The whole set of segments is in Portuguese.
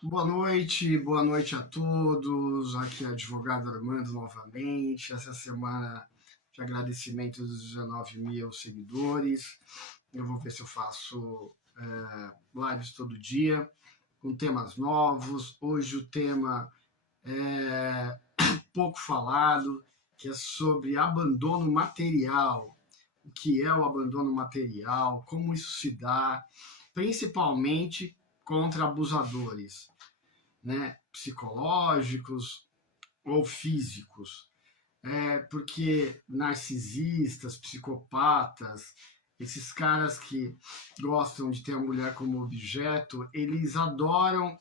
Boa noite a todos. Aqui é o advogado Armando novamente. Essa semana de agradecimento dos 19 mil seguidores. Eu vou ver se eu faço lives todo dia com temas novos. Hoje o tema é pouco falado, que é sobre abandono material. O que é o abandono material? Como isso se dá? Principalmente contra abusadores, né, psicológicos ou físicos. Porque narcisistas, psicopatas, esses caras que gostam de ter a mulher como objeto, eles adoram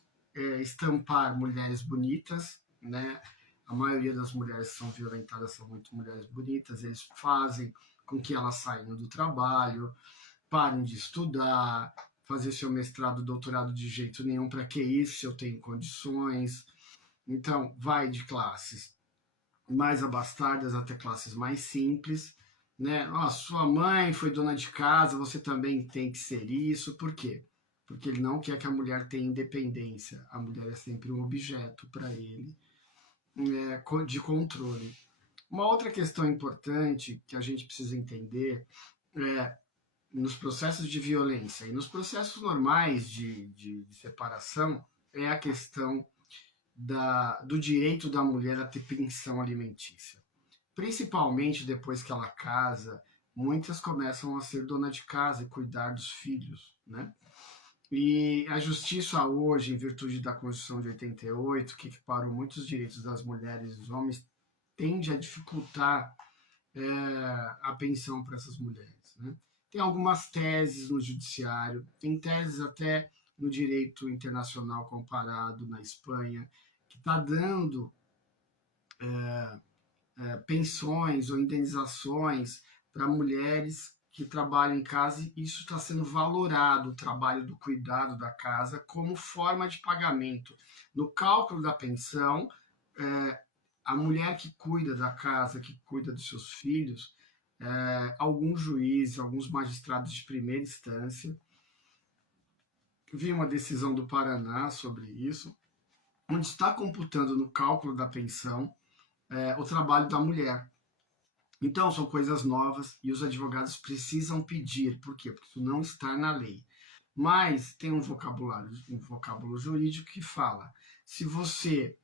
estampar mulheres bonitas, né? A maioria das mulheres que são violentadas são muito mulheres bonitas, eles fazem com que elas saiam do trabalho, parem de estudar, fazer seu mestrado, doutorado de jeito nenhum, para que isso se eu tenho condições. Então, vai de classes mais abastadas até classes mais simples, né? Oh, sua mãe foi dona de casa, você também tem que ser isso. Por quê? Porque ele não quer que a mulher tenha independência. A mulher é sempre um objeto para ele, de controle. Uma outra questão importante que a gente precisa entender é nos processos de violência e nos processos normais de separação é a questão do direito da mulher a ter pensão alimentícia. Principalmente depois que ela casa, muitas começam a ser dona de casa e cuidar dos filhos, né? E a justiça hoje, em virtude da Constituição de 88, que equiparou muitos direitos das mulheres e dos homens, tende a dificultar a pensão para essas mulheres. Né? Tem algumas teses no judiciário, tem teses até no direito internacional comparado na Espanha, que está dando pensões ou indenizações para mulheres que trabalham em casa e isso está sendo valorado, o trabalho do cuidado da casa, como forma de pagamento. No cálculo da pensão, a mulher que cuida da casa, que cuida dos seus filhos, alguns juízes, alguns magistrados de primeira instância, vi uma decisão do Paraná sobre isso, onde está computando no cálculo da pensão o trabalho da mulher. Então, são coisas novas e os advogados precisam pedir. Por quê? Porque isso não está na lei. Mas tem um vocábulo jurídico que fala: se você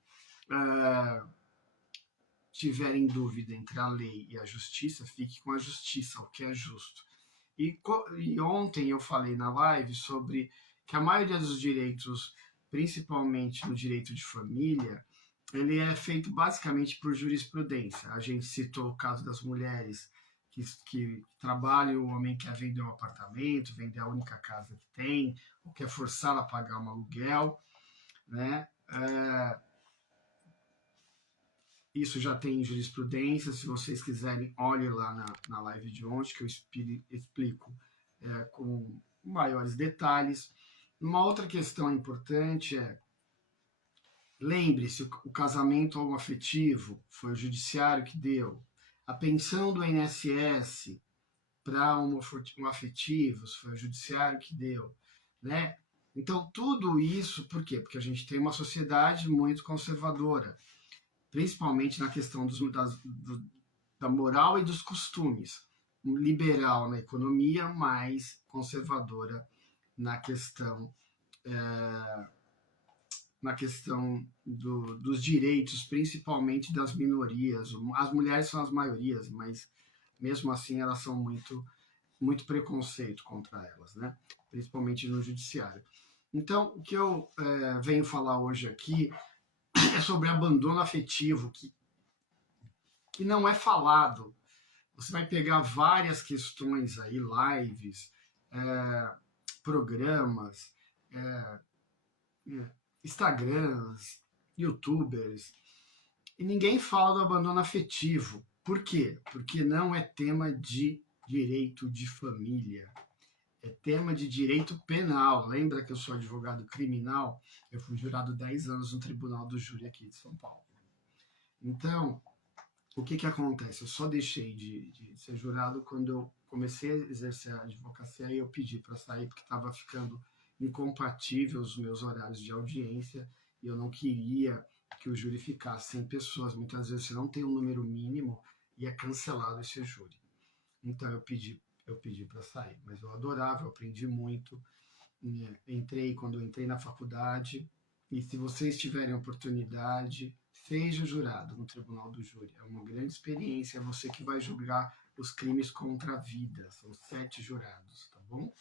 tiver em dúvida entre a lei e a justiça, fique com a justiça, o que é justo. E ontem eu falei na live sobre que a maioria dos direitos, principalmente no direito de família, ele é feito basicamente por jurisprudência. A gente citou o caso das mulheres que trabalham, o homem quer vender um apartamento, vender a única casa que tem, ou quer forçá-la a pagar um aluguel, né? Isso já tem jurisprudência. Se vocês quiserem, olhem lá na live de ontem, que eu explico com maiores detalhes. Uma outra questão importante é: lembre-se, o casamento homoafetivo foi o judiciário que deu. A pensão do INSS para homoafetivos foi o judiciário que deu, né? Então, tudo isso, por quê? Porque a gente tem uma sociedade muito conservadora, principalmente na questão da moral e dos costumes. Liberal na economia, mas conservadora na questão dos direitos, principalmente das minorias. As mulheres são as maiorias, mas mesmo assim elas são muito preconceito contra elas, né? Principalmente no judiciário. Então, o que eu venho falar hoje aqui é sobre abandono afetivo, que não é falado. Você vai pegar várias questões aí, lives, programas, é, Instagrams, YouTubers, e ninguém fala do abandono afetivo. Por quê? Porque não é tema de direito de família. É tema de direito penal. Lembra que eu sou advogado criminal? Eu fui jurado 10 anos no Tribunal do Júri aqui de São Paulo. Então, o que acontece? Eu só deixei de ser jurado quando eu comecei a exercer a advocacia e eu pedi para sair porque estava ficando incompatível os meus horários de audiência e eu não queria que o júri ficasse sem pessoas. Muitas vezes você não tem um número mínimo e é cancelado esse júri. Então eu pedi para sair, mas eu adorava, eu aprendi muito. Quando eu entrei na faculdade, e se vocês tiverem oportunidade, seja jurado no Tribunal do Júri. É uma grande experiência, é você que vai julgar os crimes contra a vida. São 7 jurados, tá bom?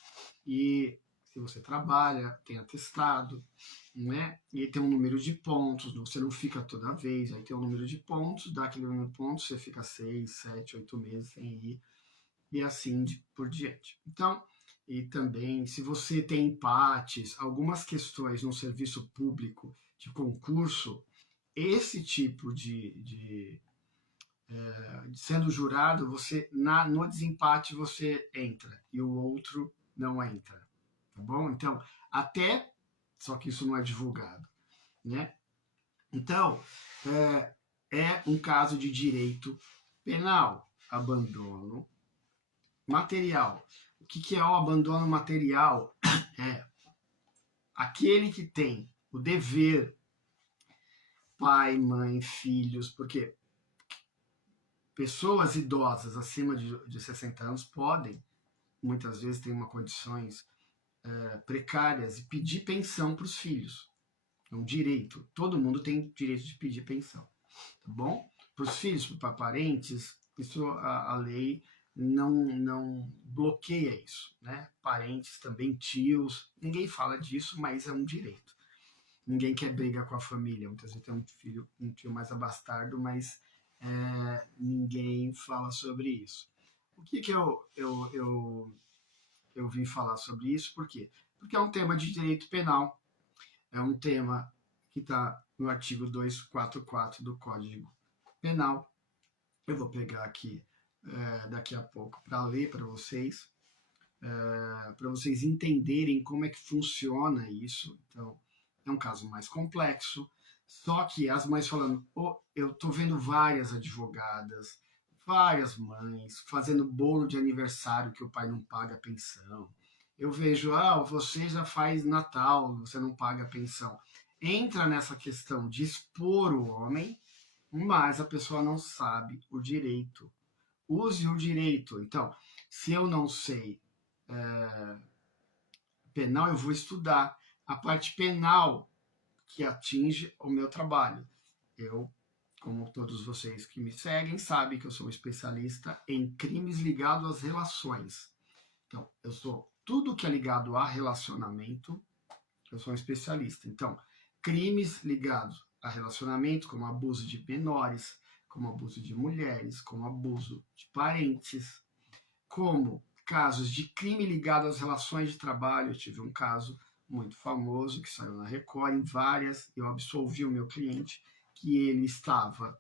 E se você trabalha, tem atestado, né? E tem um número de pontos, você não fica toda vez, aí tem um número de pontos, dá aquele número de pontos, você fica 6, 7, 8 meses sem ir, e assim por diante. Então, e também, se você tem empates, algumas questões no serviço público de concurso, esse tipo sendo jurado, você no desempate você entra e o outro não entra, tá bom? Então, só que isso não é divulgado, né? Então, é um caso de direito penal, abandono material. O que é o abandono material? É aquele que tem o dever, pai, mãe, filhos, porque pessoas idosas acima de 60 anos podem, muitas vezes, ter uma condições precárias e pedir pensão para os filhos. É um direito. Todo mundo tem direito de pedir pensão. Tá bom? Para os filhos, para parentes, isso a lei não bloqueia isso, né? Parentes também, tios, ninguém fala disso, mas é um direito. Ninguém quer briga com a família. Muitas vezes tem um tio mais abastardo, mas ninguém fala sobre isso. O que eu vim falar sobre isso? Por quê? Porque é um tema de direito penal, é um tema que está no artigo 244 do Código Penal. Eu vou pegar aqui daqui a pouco para ler para vocês entenderem como é que funciona isso. Então, é um caso mais complexo, só que as mães falando, eu estou vendo várias advogadas, várias mães fazendo bolo de aniversário que o pai não paga pensão. Eu vejo, você já faz Natal, você não paga pensão. Entra nessa questão de expor o homem, mas a pessoa não sabe o direito. Use o direito. Então, se eu não sei penal, eu vou estudar a parte penal que atinge o meu trabalho. Eu, como todos vocês que me seguem, sabem que eu sou um especialista em crimes ligados às relações. Então, eu sou tudo que é ligado a relacionamento, eu sou um especialista. Então, crimes ligados a relacionamento, como abuso de menores, como abuso de mulheres, como abuso de parentes, como casos de crime ligado às relações de trabalho. Eu tive um caso muito famoso que saiu na Record, em várias, eu absolvi o meu cliente, que ele estava,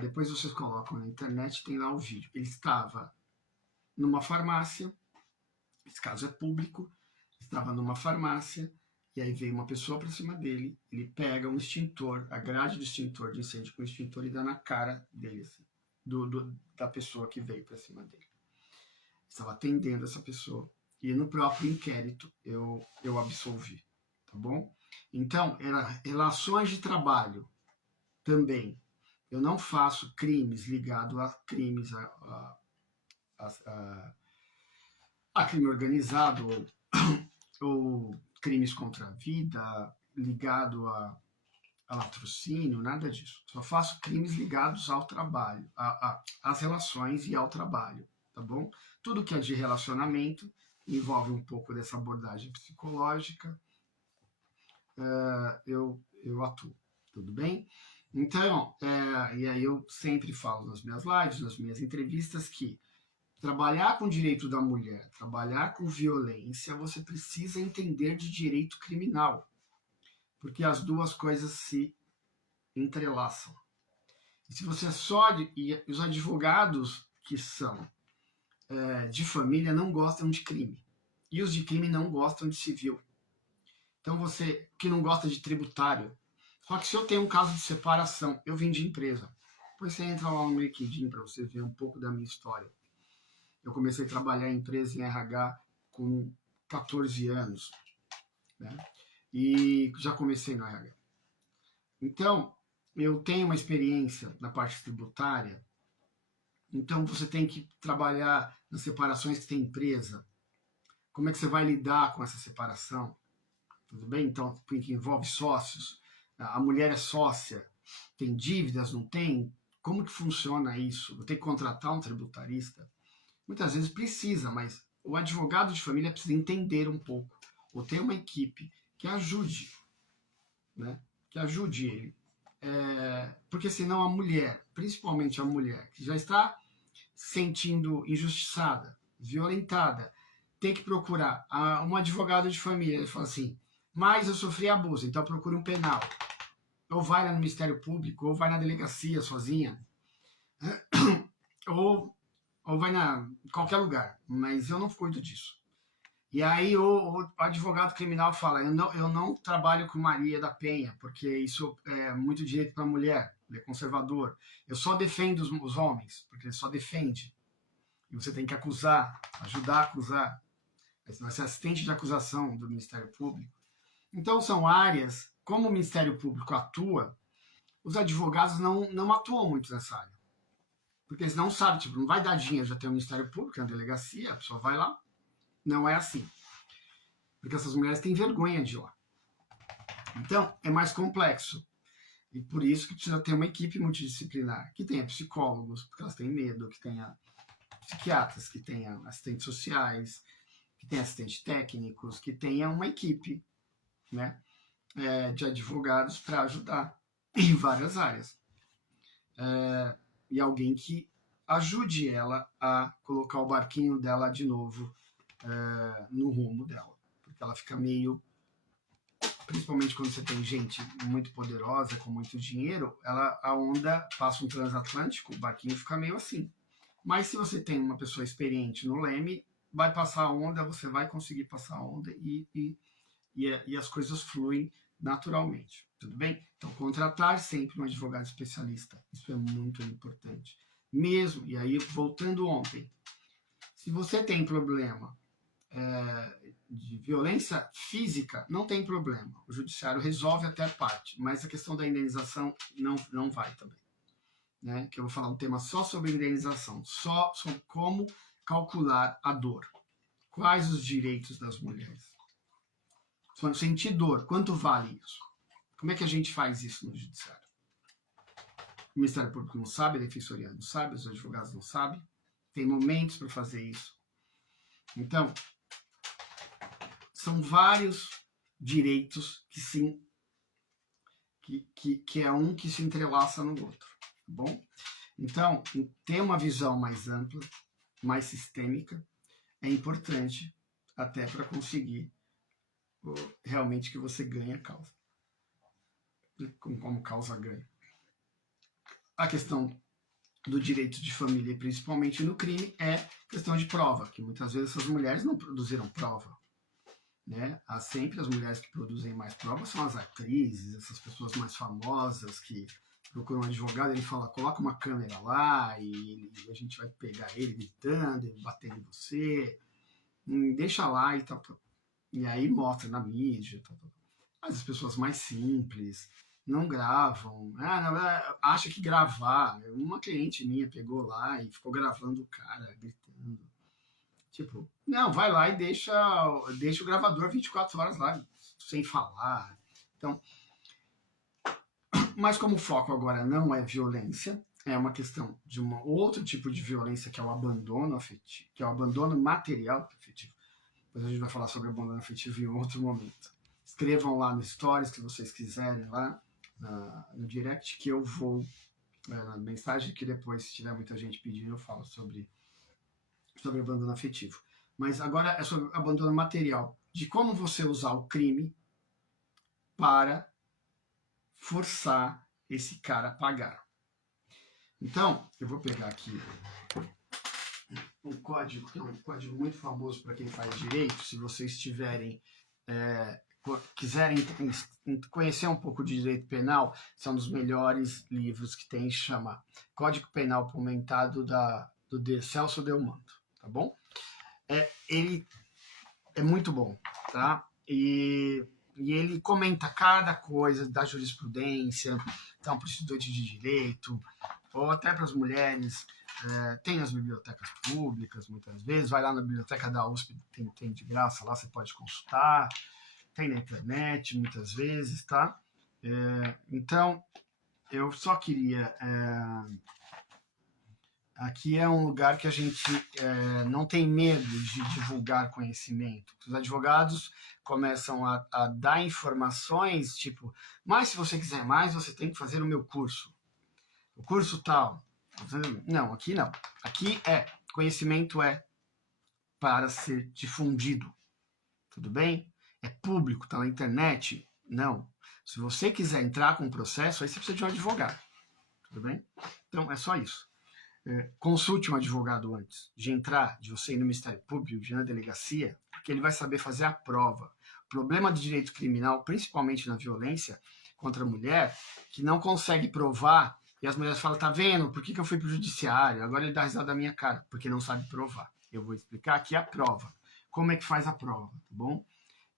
depois vocês colocam na internet, tem lá o vídeo, ele estava numa farmácia, esse caso é público, estava numa farmácia, e aí veio uma pessoa para cima dele, ele pega um extintor, a grade do extintor de incêndio com o extintor e dá na cara dele, assim, da pessoa que veio para cima dele. Estava atendendo essa pessoa, e no próprio inquérito eu absolvi, tá bom? Então, era relações de trabalho também. Eu não faço crimes ligados a crimes, a crime organizado ou crimes contra a vida, ligado a latrocínio, nada disso. Só faço crimes ligados ao trabalho, às relações e ao trabalho, tá bom? Tudo que é de relacionamento envolve um pouco dessa abordagem psicológica, eu atuo, tudo bem? Então, e aí eu sempre falo nas minhas lives, nas minhas entrevistas, que trabalhar com direito da mulher, trabalhar com violência, você precisa entender de direito criminal, porque as duas coisas se entrelaçam. E se você e os advogados que são de família não gostam de crime, e os de crime não gostam de civil. Então você que não gosta de tributário, só que se eu tenho um caso de separação, eu vim de empresa. Depois você entra lá no LinkedIn para você ver um pouco da minha história. Eu comecei a trabalhar em empresa em RH com 14 anos. né? E já comecei no RH. Então, eu tenho uma experiência na parte tributária, então você tem que trabalhar nas separações que tem empresa. Como é que você vai lidar com essa separação? Tudo bem? Então, porque envolve sócios, a mulher é sócia, tem dívidas, não tem? Como que funciona isso? Vou ter que contratar um tributarista? Muitas vezes precisa, mas o advogado de família precisa entender um pouco, ou ter uma equipe que ajude, né? Que ajude ele. Porque senão a mulher, principalmente a mulher, que já está se sentindo injustiçada, violentada, tem que procurar um advogado de família. Ele fala assim, mas eu sofri abuso, então procure um penal. Ou vai lá no Ministério Público, ou vai na delegacia sozinha, ou vai em qualquer lugar, mas eu não cuido disso. E aí o advogado criminal fala, eu não trabalho com Maria da Penha, porque isso é muito direito para a mulher, ele é conservador. Eu só defendo os homens, porque ele só defende. E você tem que acusar, ajudar a acusar. Você vai ser assistente de acusação do Ministério Público. Então são áreas, como o Ministério Público atua, os advogados não atuam muito nessa área. Porque eles não sabem, tipo, não vai dar dinheiro, já tem o Ministério Público, na delegacia, a pessoa vai lá. Não é assim. Porque essas mulheres têm vergonha de ir lá. Então, é mais complexo. E por isso que precisa ter uma equipe multidisciplinar, que tenha psicólogos, porque elas têm medo, que tenha psiquiatras, que tenha assistentes sociais, que tenha assistentes técnicos, que tenha uma equipe, né, de advogados para ajudar em várias áreas. E alguém que ajude ela a colocar o barquinho dela de novo no rumo dela. Porque ela fica meio... Principalmente quando você tem gente muito poderosa, com muito dinheiro, a onda passa um transatlântico, o barquinho fica meio assim. Mas se você tem uma pessoa experiente no leme, vai passar a onda, você vai conseguir passar a onda e as coisas fluem naturalmente. Tudo bem? Então, contratar sempre um advogado especialista. Isso é muito importante. Mesmo, e aí, voltando ontem, se você tem problema de violência física, não tem problema. O judiciário resolve até parte, mas a questão da indenização não vai também. Né? Que eu vou falar um tema só sobre indenização, só sobre como calcular a dor. Quais os direitos das mulheres? Sentir dor, quanto vale isso? Como é que a gente faz isso no judiciário? O Ministério Público não sabe, a Defensoria não sabe, os advogados não sabem. Tem momentos para fazer isso. Então, são vários direitos que é um que se entrelaça no outro. Tá bom? Então, ter uma visão mais ampla, mais sistêmica, é importante até para conseguir realmente que você ganhe a causa. Como causa ganha. A questão do direito de família, e principalmente no crime, é questão de prova, que muitas vezes essas mulheres não produziram prova. Né? Há sempre as mulheres que produzem mais provas são as atrizes, essas pessoas mais famosas que procuram um advogado, ele fala, coloca uma câmera lá e a gente vai pegar ele gritando, batendo em você, deixa lá e tal. E aí mostra na mídia. Tal. Mas as pessoas mais simples não gravam, acha que gravar. Uma cliente minha pegou lá e ficou gravando o cara gritando. Tipo, não, vai lá e deixa o gravador 24 horas lá, sem falar. Então, mas como o foco agora não é violência, é uma questão de um outro tipo de violência, que é o abandono afetivo, que é o abandono material afetivo. Depois a gente vai falar sobre abandono afetivo em outro momento. Escrevam lá no stories que vocês quiserem, lá no direct, que eu vou, na mensagem, que depois, se tiver muita gente pedindo, eu falo sobre abandono afetivo. Mas agora é sobre abandono material, de como você usar o crime para forçar esse cara a pagar. Então, eu vou pegar aqui um código, que é um código muito famoso para quem faz direito. Se vocês quiserem conhecer um pouco de direito penal, são dos melhores livros que tem, chama Código Penal Comentado do Celso Delmanto, tá bom? Ele é muito bom, tá? e ele comenta cada coisa da jurisprudência, então, para o estudante de direito, ou até para as mulheres. Tem as bibliotecas públicas, muitas vezes, vai lá na biblioteca da USP, tem de graça lá, você pode consultar, tem na internet, muitas vezes, tá? Então, eu só queria... aqui é um lugar que a gente não tem medo de divulgar conhecimento. Os advogados começam a dar informações, tipo, mas se você quiser mais, você tem que fazer o meu curso. O curso tal. Não, aqui não. Aqui conhecimento para ser difundido. Tudo bem? É público, tá na internet? Não. Se você quiser entrar com um processo, aí você precisa de um advogado. Tudo bem? Então, é só isso. Consulte um advogado antes de entrar, de você ir no Ministério Público, de ir na delegacia, porque ele vai saber fazer a prova. O problema do direito criminal, principalmente na violência contra a mulher, que não consegue provar, e as mulheres falam, tá vendo, por que eu fui pro judiciário? Agora ele dá risada da minha cara, porque não sabe provar. Eu vou explicar aqui a prova. Como é que faz a prova, tá bom?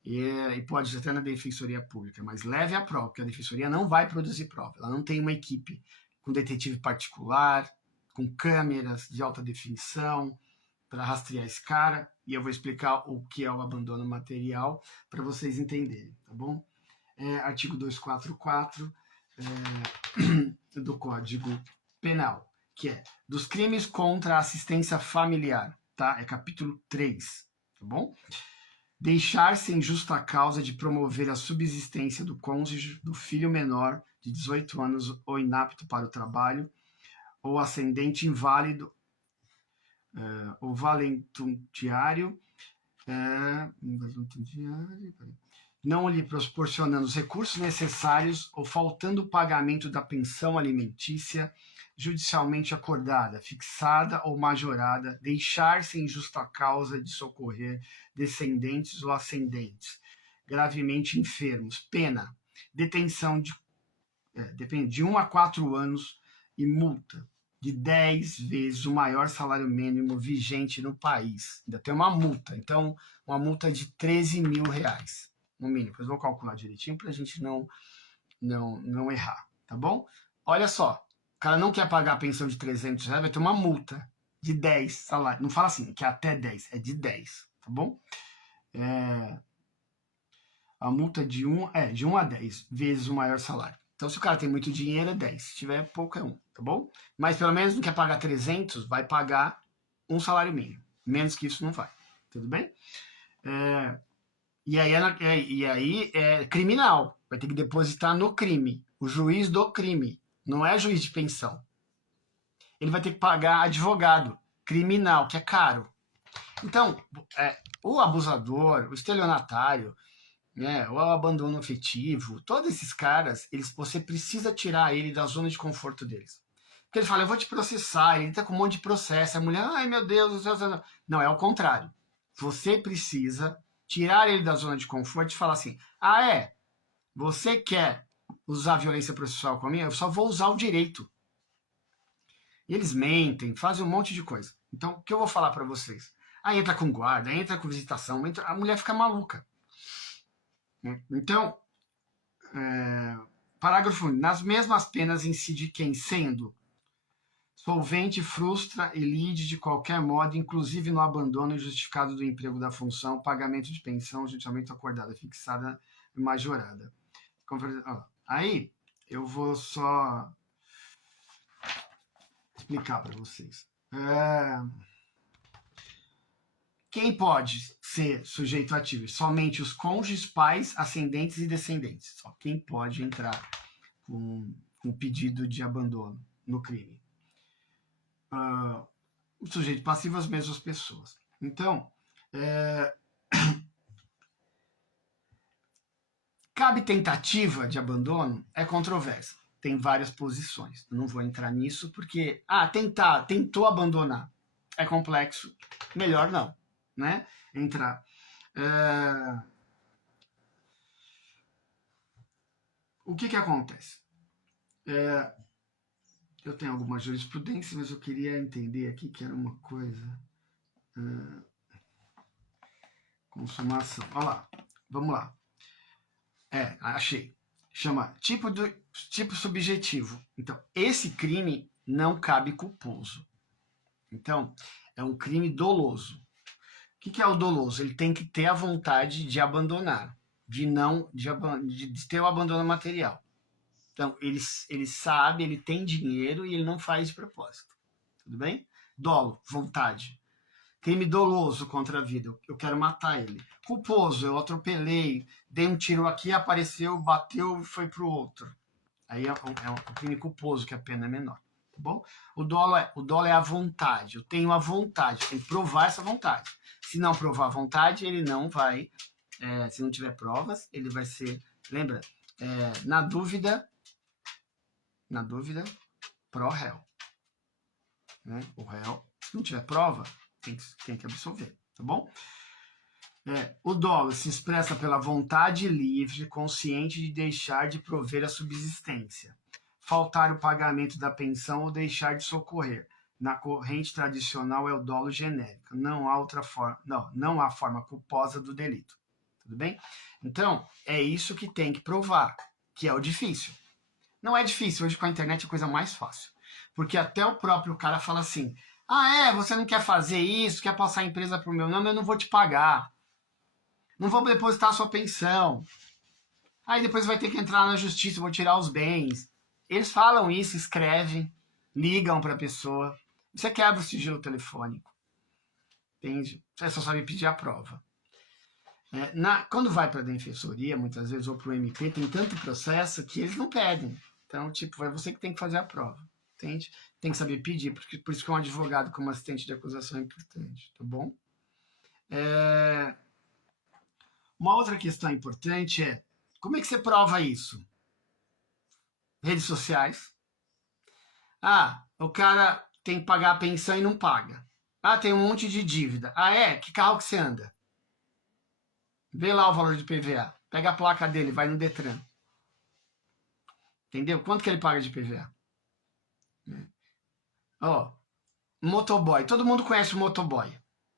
E pode ser até na Defensoria Pública, mas leve a prova, porque a Defensoria não vai produzir prova. Ela não tem uma equipe com detetive particular, com câmeras de alta definição para rastrear esse cara, e eu vou explicar o que é o abandono material para vocês entenderem, tá bom? Artigo 244 do Código Penal, que é dos crimes contra a assistência familiar, tá? É capítulo 3, tá bom? Deixar sem justa causa de promover a subsistência do cônjuge do filho menor de 18 anos ou inapto para o trabalho, ou ascendente inválido, ou valentuntiário, não lhe proporcionando os recursos necessários ou faltando o pagamento da pensão alimentícia judicialmente acordada, fixada ou majorada, deixar sem justa causa de socorrer descendentes ou ascendentes gravemente enfermos, pena, detenção de 1 a 4 anos e multa de 10 vezes o maior salário mínimo vigente no país. Ainda tem uma multa, então uma multa de 13 mil reais, no mínimo. Depois vou calcular direitinho para a gente não errar, tá bom? Olha só, o cara não quer pagar a pensão de 300 reais, vai ter uma multa de 10 salários. Não fala assim, que é até 10, é de 10, tá bom? A multa de 1 a 10 vezes o maior salário. Então, se o cara tem muito dinheiro, é 10. Se tiver pouco, é 1, tá bom? Mas pelo menos não quer pagar 300, vai pagar um salário mínimo. Menos que isso não vai. Tudo bem? E aí é criminal. Vai ter que depositar no crime. O juiz do crime. Não é juiz de pensão. Ele vai ter que pagar advogado criminal, que é caro. Então, o abusador, o estelionatário, o abandono afetivo, todos esses caras, você precisa tirar ele da zona de conforto deles. Porque ele fala, eu vou te processar, ele tá com um monte de processo, a mulher, ai meu Deus, não, é o contrário. Você precisa tirar ele da zona de conforto e falar assim, você quer usar violência processual comigo? Eu só vou usar o direito. E eles mentem, fazem um monte de coisa. Então, o que eu vou falar para vocês? Entra com guarda, entra com visitação, a mulher fica maluca. Então, parágrafo 1. Nas mesmas penas incide quem, sendo solvente, frustra e lide de qualquer modo, inclusive no abandono injustificado do emprego da função, pagamento de pensão, judicialmente acordada, fixada e majorada. Aí, eu vou só explicar para vocês. Quem pode ser sujeito ativo? Somente os cônjuges, pais, ascendentes e descendentes. Só quem pode entrar com pedido de abandono no crime. O sujeito passivo, as mesmas pessoas. Então, cabe tentativa de abandono? É controversa. Tem várias posições. Eu não vou entrar nisso porque, tentou abandonar. É complexo. Melhor não. Né? Entrar. O que acontece? Eu tenho alguma jurisprudência, mas eu queria entender aqui que era uma coisa. Consumação. Olha lá. Vamos lá. Achei. Chama tipo subjetivo. Então, esse crime não cabe culposo. Então, é um crime doloso. O que é o doloso? Ele tem que ter a vontade de abandonar, de ter o abandono material. Então, ele sabe, ele tem dinheiro e ele não faz de propósito. Tudo bem? Dolo, vontade. Crime doloso contra a vida, eu quero matar ele. Culposo, eu atropelei, dei um tiro aqui, apareceu, bateu e foi pro outro. Aí é um crime culposo, que a pena é menor. Tá bom? O dolo é a vontade. Eu tenho a vontade, tem que provar essa vontade. Se não provar a vontade, ele não vai. Se não tiver provas, ele vai ser. Lembra? Na dúvida, pró réu. Né? O réu, se não tiver prova, tem que absolver. Tá bom? O dolo se expressa pela vontade livre, consciente de deixar de prover a subsistência, faltar o pagamento da pensão ou deixar de socorrer. Na corrente tradicional é o dolo genérico. Não há outra forma, não há forma culposa do delito. Tudo bem? Então, é isso que tem que provar, que é o difícil. Não é difícil, hoje com a internet é a coisa mais fácil. Porque até o próprio cara fala assim: você não quer fazer isso, quer passar a empresa pro meu nome, eu não vou te pagar. Não vou depositar a sua pensão. Aí depois vai ter que entrar na justiça, vou tirar os bens. Eles falam isso, escrevem, ligam para a pessoa. Você quebra o sigilo telefônico. Entende? Você só sabe pedir a prova. Quando vai para a defensoria, muitas vezes, ou para o MP, tem tanto processo que eles não pedem. Então, é você que tem que fazer a prova. Entende? Tem que saber pedir, por isso que um advogado como assistente de acusação é importante. Tá bom? Uma outra questão importante é: como é que você prova isso? Redes sociais. O cara tem que pagar a pensão e não paga. Tem um monte de dívida. Que carro que você anda? Vê lá o valor de PVA. Pega a placa dele, vai no Detran. Entendeu? Quanto que ele paga de PVA? Motoboy. Todo mundo conhece o motoboy.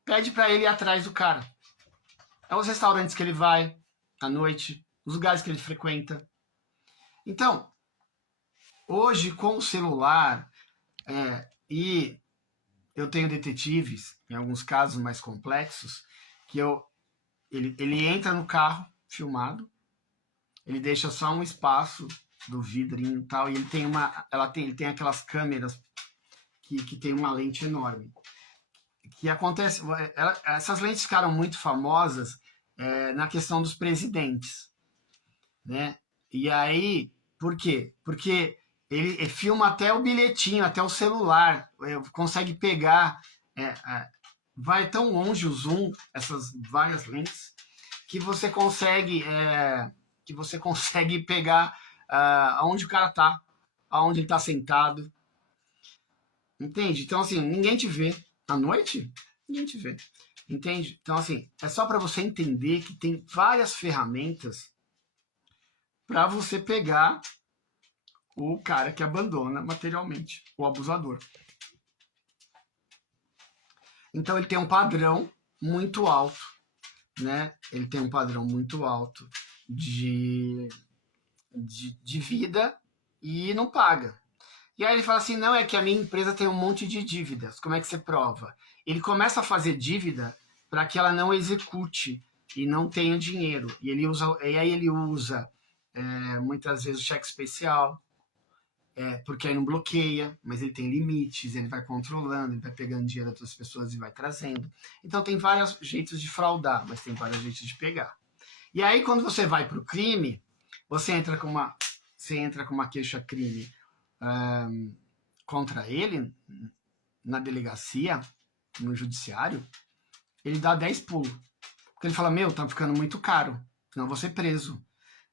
Pede para ele ir atrás do cara. É os restaurantes que ele vai à noite, os lugares que ele frequenta. Então, hoje com o celular, e eu tenho detetives, em alguns casos mais complexos, que ele entra no carro filmado, ele deixa só um espaço do vidrinho e tal, e ele tem aquelas câmeras que tem uma lente enorme. Que acontece, essas lentes ficaram muito famosas na questão dos presidentes, né? E aí, por quê? Porque ele filma até o bilhetinho, até o celular, consegue pegar, vai tão longe o zoom, essas várias lentes, que você consegue pegar aonde o cara tá, aonde ele tá sentado, entende? Então, assim, ninguém te vê à noite, ninguém te vê, entende? Então, assim, é só para você entender que tem várias ferramentas para você pegar o cara que abandona materialmente, o abusador. Então ele tem um padrão muito alto, né? Ele tem um padrão muito alto de vida e não paga. E aí ele fala assim, não, é que a minha empresa tem um monte de dívidas, como é que você prova? Ele começa a fazer dívida para que ela não execute e não tenha dinheiro. E aí ele usa muitas vezes o cheque especial, porque aí não bloqueia, mas ele tem limites, ele vai controlando, ele vai pegando dinheiro das outras pessoas e vai trazendo. Então tem vários jeitos de fraudar, mas tem vários jeitos de pegar. E aí quando você vai para o crime, você entra com uma queixa-crime contra ele, na delegacia, no judiciário, ele dá 10 pulos. Porque ele fala, tá ficando muito caro, senão eu vou ser preso.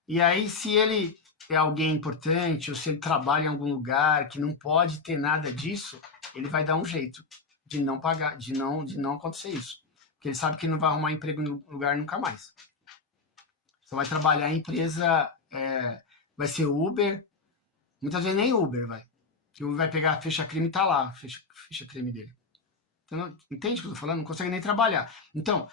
E aí, se ele é alguém importante, ou se ele trabalha em algum lugar que não pode ter nada disso, ele vai dar um jeito de não pagar, de não acontecer isso. Porque ele sabe que não vai arrumar emprego no lugar nunca mais. Só vai trabalhar em empresa, vai ser Uber, muitas vezes nem Uber vai. Que o Uber vai pegar a ficha-crime e tá lá, a ficha-crime dele. Então, entende o que eu tô falando? Não consegue nem trabalhar. Então,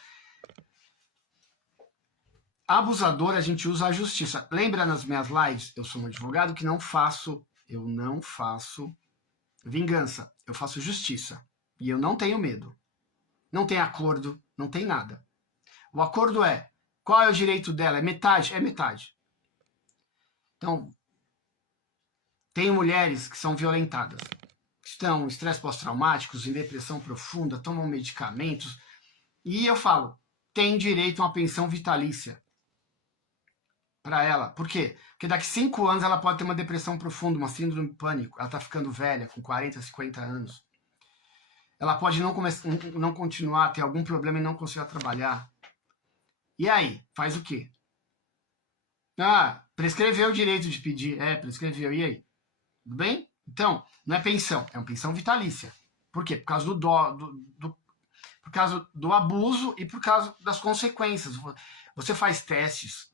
Abusador, a gente usa a justiça. Lembra nas minhas lives? Eu sou um advogado que eu não faço vingança. Eu faço justiça. E eu não tenho medo. Não tem acordo, não tem nada. O acordo é, qual é o direito dela? É metade? É metade. Então, tem mulheres que são violentadas. Estão em estresse pós-traumáticos, em depressão profunda, tomam medicamentos. E eu falo, tem direito a uma pensão vitalícia para ela. Por quê? Porque daqui 5 anos ela pode ter uma depressão profunda, uma síndrome de pânico. Ela está ficando velha, com 40, 50 anos. Ela pode não continuar a ter algum problema e não conseguir trabalhar. E aí? Faz o quê? Prescreveu o direito de pedir. Prescreveu. E aí? Tudo bem? Então, não é pensão, é uma pensão vitalícia. Por quê? Por causa por causa do abuso e por causa das consequências. Você faz testes,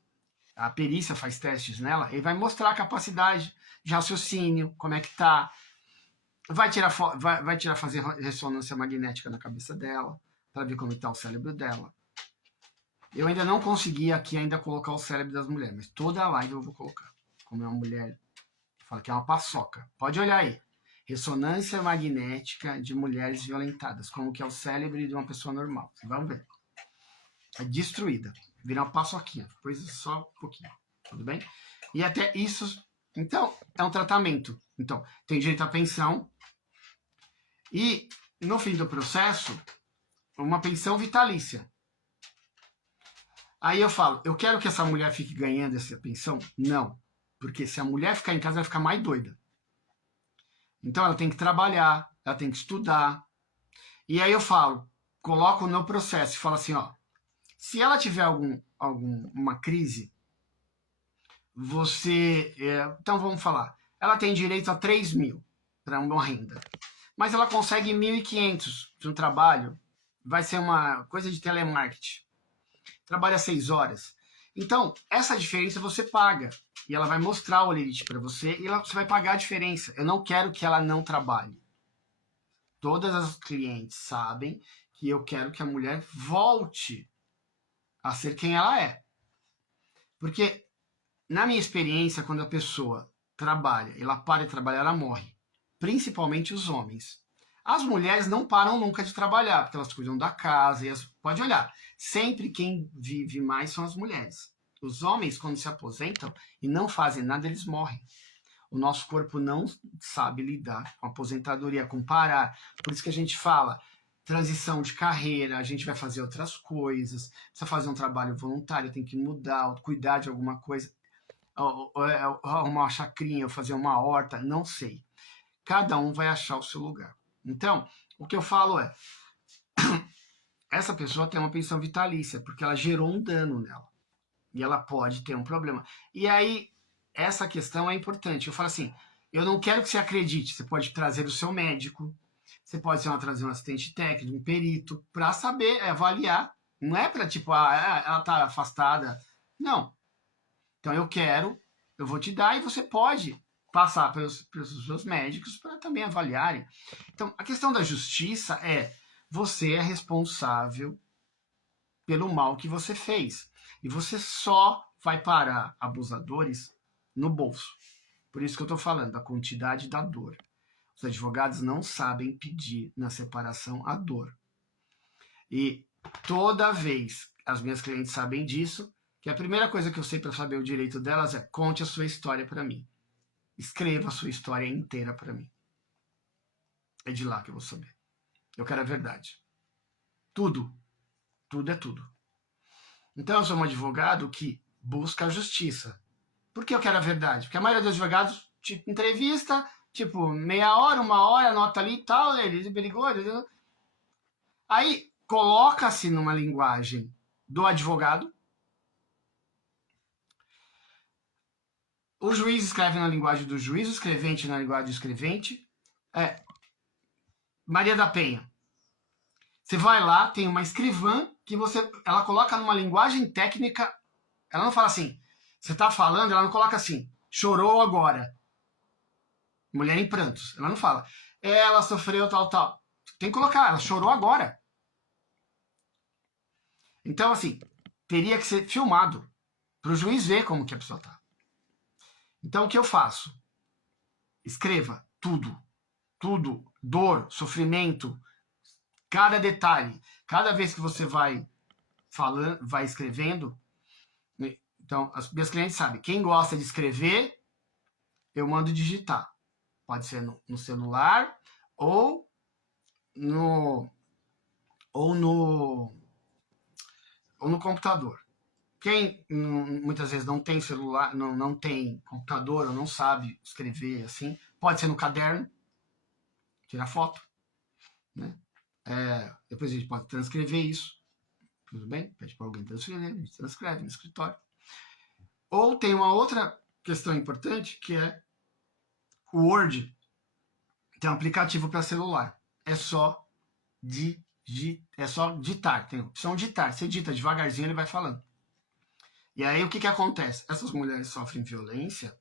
a perícia faz testes nela, e vai mostrar a capacidade de raciocínio, como é que tá. Vai fazer ressonância magnética na cabeça dela, para ver como está o cérebro dela. Eu ainda não consegui aqui ainda colocar o cérebro das mulheres, mas toda a live eu vou colocar. Como é uma mulher, fala que é uma paçoca. Pode olhar aí. Ressonância magnética de mulheres violentadas, como que é o cérebro de uma pessoa normal. Vocês vão ver. É destruída. Vira uma paçoquinha. Depois só um pouquinho. Tudo bem? E até isso... Então, é um tratamento. Então, tem direito à pensão. E, no fim do processo, uma pensão vitalícia. Aí eu falo, eu quero que essa mulher fique ganhando essa pensão? Não. Porque se a mulher ficar em casa, ela vai ficar mais doida. Então ela tem que trabalhar, ela tem que estudar. E aí eu falo, coloco no processo e falo assim, ó, se ela tiver alguma crise, então vamos falar, ela tem direito a 3 mil para uma renda. Mas ela consegue 1.500 de um trabalho, vai ser uma coisa de telemarketing. Trabalha 6 horas. Então, essa diferença você paga. E ela vai mostrar o Olerite para você e você vai pagar a diferença. Eu não quero que ela não trabalhe. Todas as clientes sabem que eu quero que a mulher volte a ser quem ela é. Porque, na minha experiência, quando a pessoa trabalha, ela para de trabalhar, ela morre. Principalmente os homens. As mulheres não param nunca de trabalhar, porque elas cuidam da casa. Pode olhar, sempre quem vive mais são as mulheres. Os homens, quando se aposentam e não fazem nada, eles morrem. O nosso corpo não sabe lidar com a aposentadoria, com parar. Por isso que a gente fala, transição de carreira, a gente vai fazer outras coisas, precisa fazer um trabalho voluntário, tem que mudar, cuidar de alguma coisa, uma chacrinha, fazer uma horta, não sei. Cada um vai achar o seu lugar. Então, o que eu falo é, essa pessoa tem uma pensão vitalícia, porque ela gerou um dano nela. E ela pode ter um problema. E aí, essa questão é importante. Eu falo assim, eu não quero que você acredite. Você pode trazer o seu médico, você pode trazer um assistente técnico, um perito, para saber, avaliar. Não é para, tipo, ela está afastada. Não. Então, eu vou te dar e você pode passar pelos seus médicos para também avaliarem. Então, a questão da justiça é, você é responsável pelo mal que você fez. E você só vai parar abusadores no bolso. Por isso que eu estou falando da quantidade da dor. Os advogados não sabem pedir na separação a dor. E toda vez, as minhas clientes sabem disso, que a primeira coisa que eu sei para saber o direito delas é conte a sua história para mim. Escreva a sua história inteira para mim. É de lá que eu vou saber. Eu quero a verdade. Tudo. Tudo é tudo. Então eu sou um advogado que busca a justiça. Por que eu quero a verdade? Porque a maioria dos advogados te entrevista, tipo, meia hora, 1 hora, anota ali e tal, ele brigou. Aí coloca-se numa linguagem do advogado. O juiz escreve na linguagem do juiz, o escrevente na linguagem do escrevente. Maria da Penha. Você vai lá, tem uma escrivã que ela coloca numa linguagem técnica. Ela não fala assim, você tá falando, ela não coloca assim, chorou agora. Mulher em prantos. Ela não fala, ela sofreu tal. Tem que colocar, ela chorou agora. Então, assim, teria que ser filmado. para o juiz ver como que a pessoa tá. Então, o que eu faço? Escreva tudo. Tudo. Dor, sofrimento, cada detalhe. Cada vez que você vai falando, vai escrevendo. Então, as minhas clientes sabem. Quem gosta de escrever, eu mando digitar. Pode ser no celular ou no computador. Quem muitas vezes não tem celular, não tem computador ou não sabe escrever assim, pode ser no caderno, tirar foto, né? Depois a gente pode transcrever isso, tudo bem? Pede para alguém transcrever, a gente transcreve no escritório. Ou tem uma outra questão importante que é o Word. Tem um aplicativo para celular. É só digitar. Tem a opção digitar. Você digita devagarzinho, ele vai falando. E aí o que acontece? Essas mulheres sofrem violência,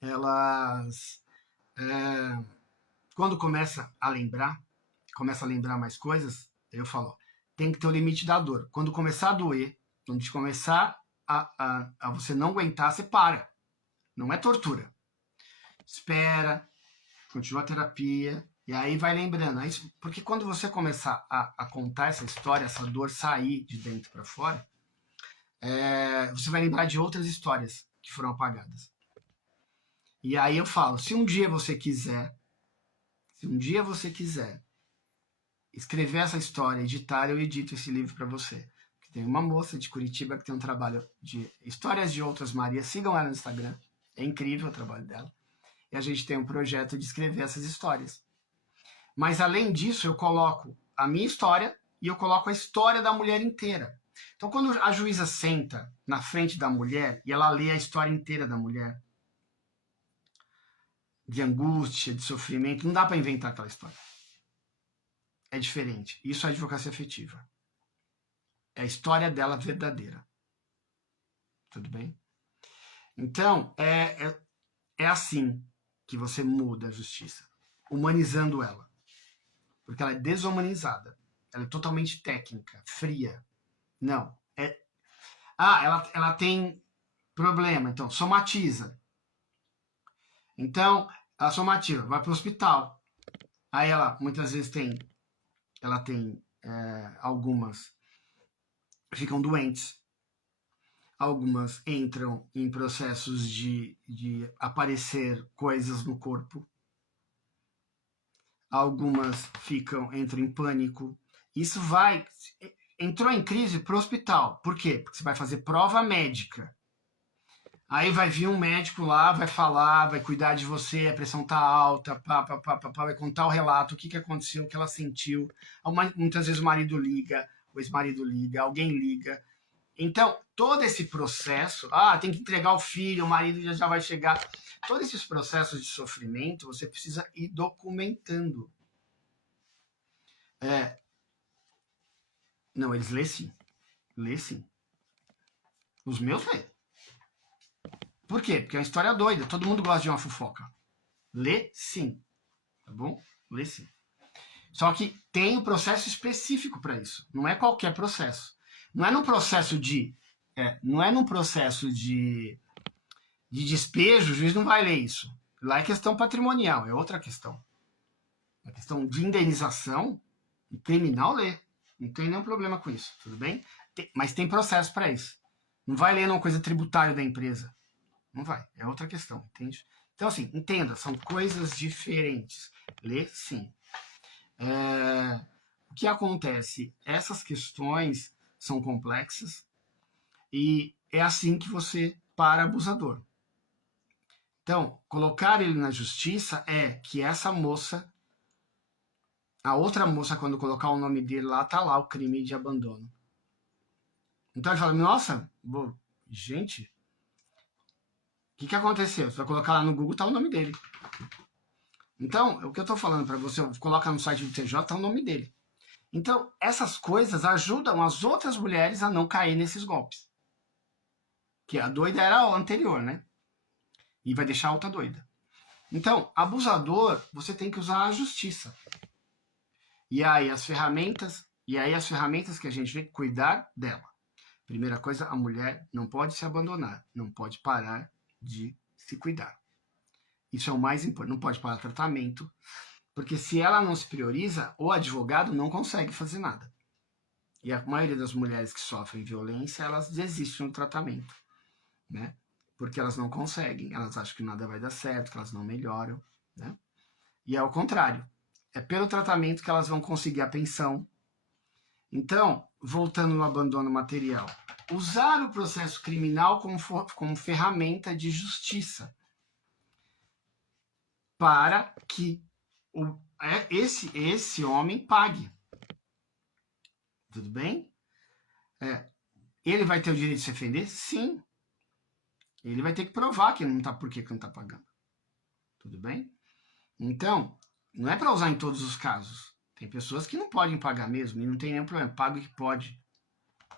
elas quando começa a lembrar mais coisas, eu falo, tem que ter o limite da dor. Quando começar a doer, quando começar a você não aguentar, você para. Não é tortura. Espera, continua a terapia, e aí vai lembrando. Porque quando você começar a contar essa história, essa dor sair de dentro para fora, você vai lembrar de outras histórias que foram apagadas. E aí eu falo, se um dia você quiser escrever essa história, editar, eu edito esse livro para você. Tem uma moça de Curitiba que tem um trabalho de histórias de outras Marias, sigam ela no Instagram, é incrível o trabalho dela. E a gente tem um projeto de escrever essas histórias. Mas além disso, eu coloco a minha história e eu coloco a história da mulher inteira. Então, quando a juíza senta na frente da mulher e ela lê a história inteira da mulher, de angústia, de sofrimento, não dá para inventar aquela história. É diferente. Isso é advocacia afetiva. É a história dela verdadeira. Tudo bem? Então, é assim que você muda a justiça. Humanizando ela. Porque ela é desumanizada. Ela é totalmente técnica, fria. Não. Ela tem problema, então somatiza. Então, ela somatiza, vai para o hospital. Aí ela, muitas vezes, tem algumas ficam doentes. Algumas entram em processos de aparecer coisas no corpo. Algumas entram em pânico. Isso entrou em crise para o hospital. Por quê? Porque você vai fazer prova médica. Aí vai vir um médico lá, vai falar, vai cuidar de você, a pressão tá alta, vai contar o relato, o que aconteceu, o que ela sentiu. Muitas vezes o marido liga, o ex-marido liga, alguém liga. Então, todo esse processo, tem que entregar o filho, o marido já vai chegar. Todos esses processos de sofrimento, você precisa ir documentando. Não, eles lê sim. Lê sim. Os meus lê. Por quê? Porque é uma história doida. Todo mundo gosta de uma fofoca. Lê sim. Tá bom? Lê sim. Só que tem um processo específico para isso. Não é qualquer processo. Não é num processo de despejo, o juiz não vai ler isso. Lá é questão patrimonial, é outra questão. A questão de indenização, o criminal lê. Não tem nenhum problema com isso, tudo bem? Mas tem processo para isso. Não vai ler uma coisa tributária da empresa. Não vai, é outra questão, entende? Então, assim, entenda, são coisas diferentes. Lê, sim. O que acontece? Essas questões são complexas e é assim que você para abusador. Então, colocar ele na justiça é que essa moça, a outra moça, quando colocar o nome dele lá, tá lá o crime de abandono. Então ele fala, nossa, gente, o que aconteceu? Você vai colocar lá no Google, tá o nome dele. Então, o que eu tô falando para você, coloca no site do TJ, tá o nome dele. Então, essas coisas ajudam as outras mulheres a não cair nesses golpes. Que a doida era a anterior, né? E vai deixar a outra doida. Então, abusador, você tem que usar a justiça. E aí as ferramentas que a gente vê, cuidar dela. Primeira coisa, a mulher não pode se abandonar, não pode parar de se cuidar. Isso é o mais importante, não pode parar tratamento, porque se ela não se prioriza, o advogado não consegue fazer nada. E a maioria das mulheres que sofrem violência, elas desistem do tratamento, né? Porque elas não conseguem, elas acham que nada vai dar certo, que elas não melhoram, né? E é o contrário. É pelo tratamento que elas vão conseguir a pensão. Então, voltando no abandono material, usar o processo criminal como ferramenta de justiça para que esse homem pague. Tudo bem? Ele vai ter o direito de se defender? Sim. Ele vai ter que provar que não tá, por que não está pagando. Tudo bem? Então, não é para usar em todos os casos. Tem pessoas que não podem pagar mesmo e não tem nenhum problema. Paga o que pode.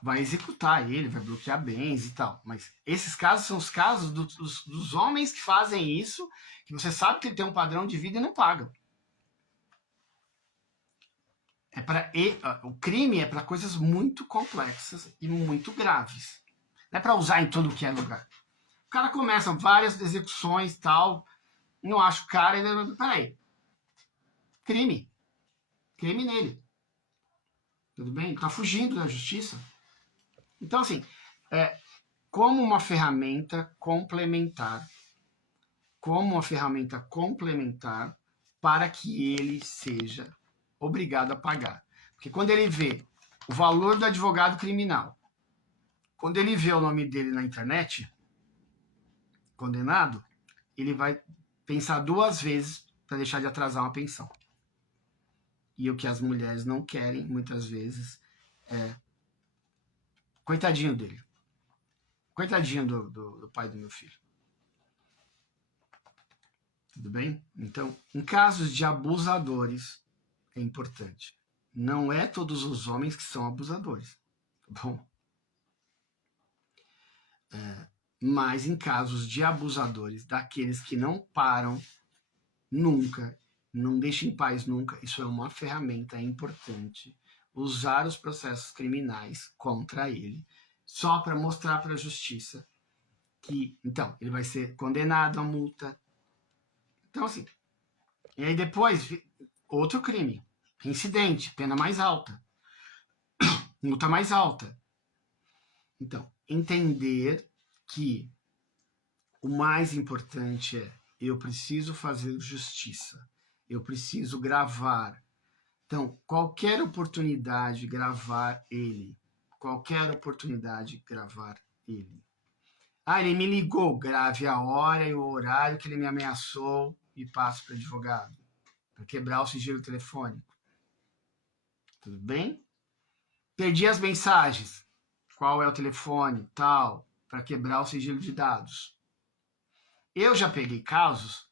Vai executar ele, vai bloquear bens e tal. Mas esses casos são os casos dos homens que fazem isso, que você sabe que ele tem um padrão de vida e não paga. O crime é para coisas muito complexas e muito graves. Não é para usar em todo que é lugar. O cara começa várias execuções e tal, não acha o cara, ele... Peraí. Crime. Crime nele. Tudo bem? Ele tá fugindo da justiça. Então, assim, como uma ferramenta complementar para que ele seja obrigado a pagar. Porque quando ele vê o valor do advogado criminal, quando ele vê o nome dele na internet, condenado, ele vai pensar 2 vezes para deixar de atrasar uma pensão. E o que as mulheres não querem, muitas vezes, é... Coitadinho dele. Coitadinho do pai do meu filho. Tudo bem? Então, em casos de abusadores, é importante. Não é todos os homens que são abusadores. Tá bom? Mas em casos de abusadores, daqueles que não param nunca, não deixam em paz nunca, isso é uma ferramenta importante. Usar os processos criminais contra ele, só para mostrar para a justiça que, então, ele vai ser condenado à multa. Então, assim, e aí depois, outro crime, incidente, pena mais alta, multa mais alta. Então, entender que o mais importante é eu preciso fazer justiça, eu preciso gravar. Então, qualquer oportunidade, gravar ele. Qualquer oportunidade, gravar ele. Ah, ele me ligou, grave a hora e o horário que ele me ameaçou e passo para o advogado, para quebrar o sigilo telefônico. Tudo bem? Perdi as mensagens. Qual é o telefone, tal, para quebrar o sigilo de dados. Eu já peguei casos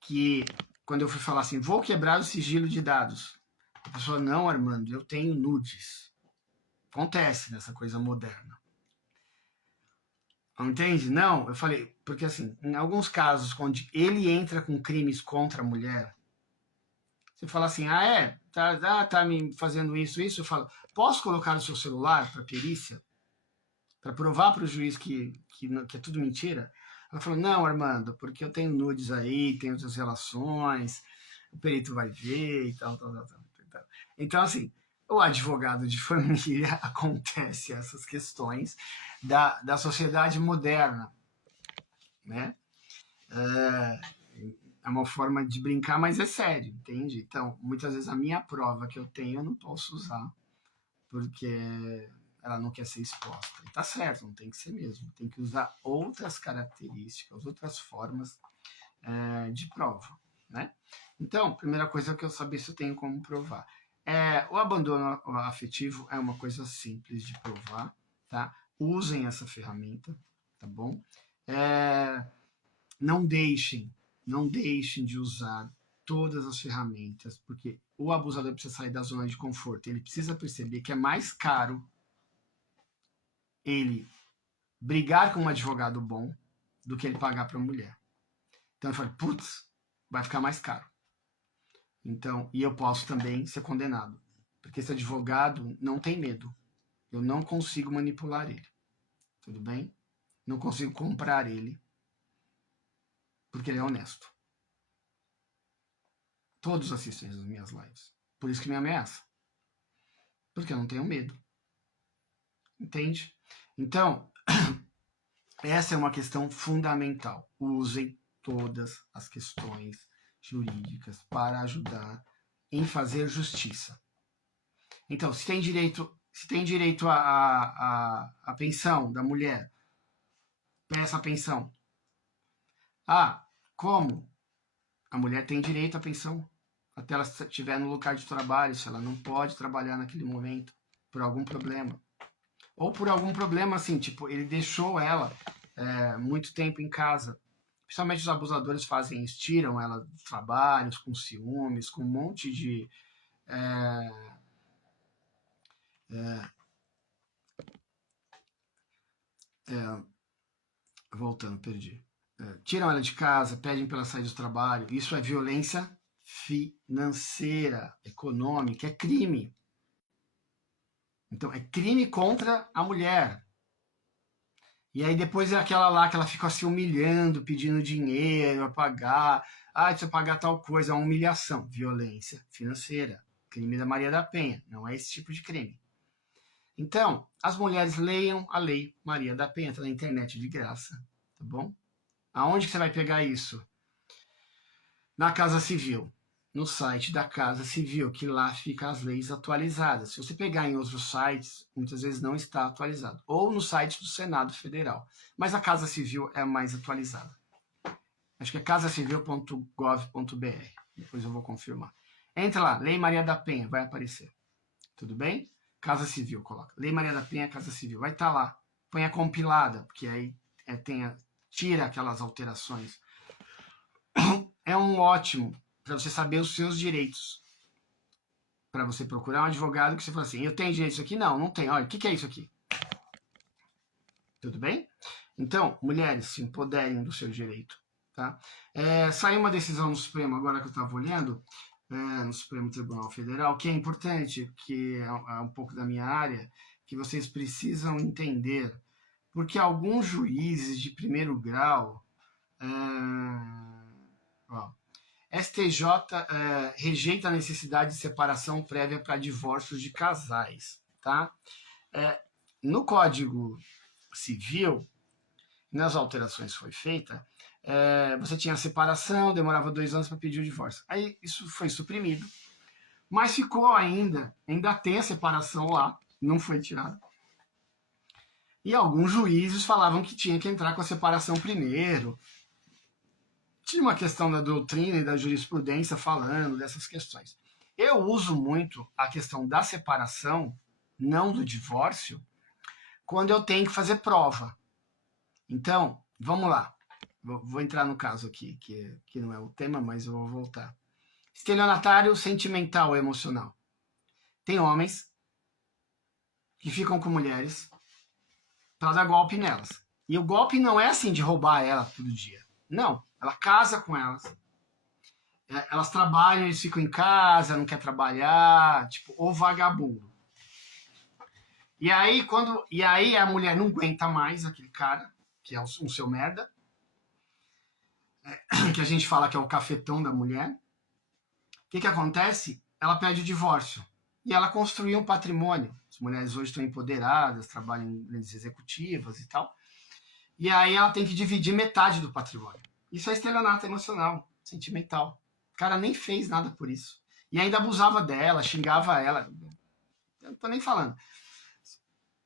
que, quando eu fui falar assim, vou quebrar o sigilo de dados, a pessoa, não, Armando, eu tenho nudes. Acontece nessa coisa moderna. Entende? Não, eu falei, porque assim, em alguns casos, onde ele entra com crimes contra a mulher, você fala assim, tá me fazendo isso, eu falo, posso colocar o seu celular para perícia? Para provar para o juiz que é tudo mentira? Ela falou, não, Armando, porque eu tenho nudes aí, tenho outras relações, o perito vai ver e tal. Então, assim, o advogado de família acontece essas questões da sociedade moderna, né? É uma forma de brincar, mas é sério, entende? Então, muitas vezes a minha prova que eu tenho eu não posso usar, porque ela não quer ser exposta. E tá certo, não tem que ser mesmo. Tem que usar outras características, outras formas de prova, né? Então, primeira coisa é que eu saber se eu tenho como provar. O abandono afetivo é uma coisa simples de provar, tá? Usem essa ferramenta, tá bom? Não deixem de usar todas as ferramentas, porque o abusador precisa sair da zona de conforto. Ele precisa perceber que é mais caro ele brigar com um advogado bom do que ele pagar para a mulher. Então eu falei, putz, vai ficar mais caro. Então, e eu posso também ser condenado, porque esse advogado não tem medo. Eu não consigo manipular ele. Tudo bem? Não consigo comprar ele. Porque ele é honesto. Todos assistem às minhas lives. Por isso que me ameaça. Porque eu não tenho medo. Entende? Então, essa é uma questão fundamental. Usem todas as questões jurídicas para ajudar em fazer justiça. Então, se tem direito à pensão da mulher, peça a pensão. Ah, como? A mulher tem direito à pensão até ela estiver no lugar de trabalho, se ela não pode trabalhar naquele momento, por algum problema. Ou por algum problema assim, tipo, ele deixou ela muito tempo em casa. Principalmente os abusadores fazem isso, tiram ela dos trabalhos, com ciúmes, com um monte de... voltando, perdi. Tiram ela de casa, pedem para ela sair do trabalho. Isso é violência financeira, econômica, é crime. Então, é crime contra a mulher. E aí depois é aquela lá que ela fica se humilhando, pedindo dinheiro a pagar. Ah, precisa pagar tal coisa, é uma humilhação. Violência financeira. Crime da Maria da Penha. Não é esse tipo de crime. Então, as mulheres leiam a lei Maria da Penha, tá na internet de graça, tá bom? Aonde que você vai pegar isso? Na Casa Civil, no site da Casa Civil, que lá fica as leis atualizadas. Se você pegar em outros sites, muitas vezes não está atualizado. Ou no site do Senado Federal. Mas a Casa Civil é a mais atualizada. Acho que é casacivil.gov.br. Depois eu vou confirmar. Entra lá, Lei Maria da Penha, vai aparecer. Tudo bem? Casa Civil, coloca. Lei Maria da Penha, Casa Civil. Vai estar lá. Põe a compilada, porque aí tira aquelas alterações. É um ótimo para você saber os seus direitos. Para você procurar um advogado que você fala assim, eu tenho direito a isso aqui? Não, não tenho. Olha, o que é isso aqui? Tudo bem? Então, mulheres, se empoderem do seu direito. Tá? Saiu uma decisão no Supremo, agora que eu estava olhando, no Supremo Tribunal Federal, que é importante, que é um pouco da minha área, que vocês precisam entender, porque alguns juízes de primeiro grau, STJ rejeita a necessidade de separação prévia para divórcios de casais. Tá? No Código Civil, nas alterações foi feita, você tinha a separação, demorava 2 anos para pedir o divórcio. Aí isso foi suprimido, mas ficou ainda tem a separação lá, não foi tirado. E alguns juízes falavam que tinha que entrar com a separação primeiro. Tinha uma questão da doutrina e da jurisprudência falando dessas questões. Eu uso muito a questão da separação, não do divórcio, quando eu tenho que fazer prova. Então, vamos lá. Vou entrar no caso aqui, que não é o tema, mas eu vou voltar. Estelionatário sentimental e emocional. Tem homens que ficam com mulheres para dar golpe nelas. E o golpe não é assim de roubar ela todo dia. Não, ela casa com elas. Elas trabalham, eles ficam em casa, não quer trabalhar, tipo, o vagabundo. E aí a mulher não aguenta mais aquele cara, que é um seu merda, que a gente fala que é o cafetão da mulher. O que acontece? Ela pede o divórcio. E ela construiu um patrimônio. As mulheres hoje estão empoderadas, trabalham em grandes executivas e tal. E aí ela tem que dividir metade do patrimônio. Isso é estelionato emocional, sentimental. O cara nem fez nada por isso. E ainda abusava dela, xingava ela. Eu não tô nem falando.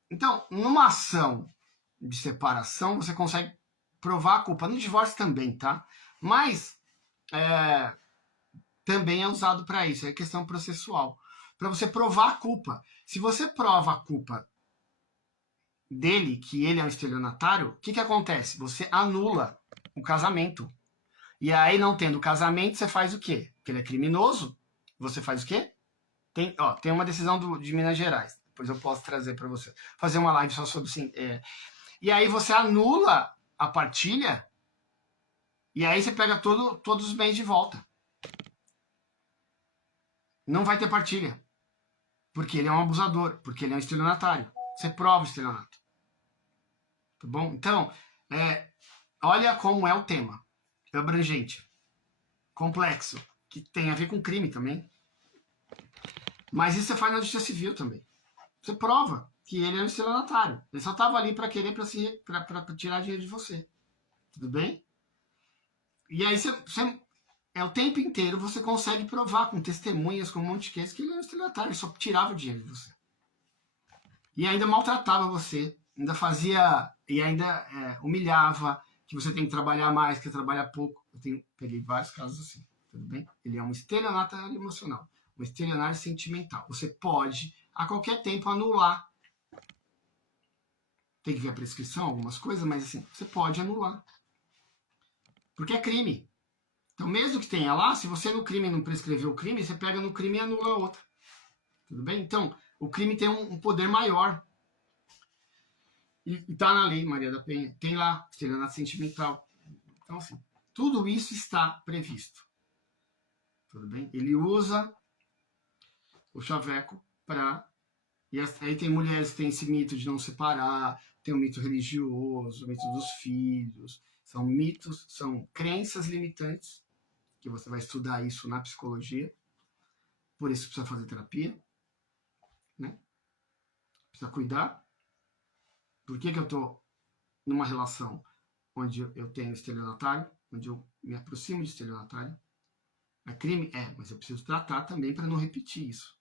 Então, numa ação de separação, você consegue provar a culpa. No divórcio também, tá? Mas também é usado para isso. É questão processual. Para você provar a culpa. Se você prova a culpa dele, que ele é um estelionatário, o que acontece? Você anula o casamento. E aí, não tendo casamento, você faz o quê? Porque ele é criminoso. Você faz o quê? Tem uma decisão de Minas Gerais. Depois eu posso trazer para você. Fazer uma live só sobre... E aí você anula a partilha e aí você pega todos os bens de volta. Não vai ter partilha. Porque ele é um abusador. Porque ele é um estelionatário. Você prova o estelionato. Tá bom? Então, olha como é o tema. É abrangente, complexo, que tem a ver com crime também. Mas isso você faz na justiça civil também. Você prova que ele é um estelionatário. Ele só estava ali para querer para tirar dinheiro de você. Tudo bem? E aí o tempo inteiro você consegue provar com testemunhas, com um monte de coisa, que ele é um estelionatário. Ele só tirava o dinheiro de você. E ainda maltratava você. Ainda fazia... E ainda humilhava, que você tem que trabalhar mais, que trabalha pouco. Peguei vários casos assim. Tudo bem? Ele é um estelionatário emocional. Um estelionatário sentimental. Você pode, a qualquer tempo, anular. Tem que ver a prescrição, algumas coisas, mas assim, você pode anular. Porque é crime. Então, mesmo que tenha lá, se você no crime não prescreveu o crime, você pega no crime e anula a outra. Tudo bem? Então, o crime tem um poder maior. E tá na lei, Maria da Penha. Tem lá, estelionato sentimental. Então, assim, tudo isso está previsto. Tudo bem? Ele usa o chaveco para... E aí tem mulheres que têm esse mito de não separar, tem o mito religioso, o mito dos filhos. São mitos, são crenças limitantes, que você vai estudar isso na psicologia. Por isso precisa fazer terapia, né? Precisa cuidar. Por que eu estou numa relação onde eu tenho estelionatário, onde eu me aproximo de estelionatário? É crime? É, mas eu preciso tratar também para não repetir isso.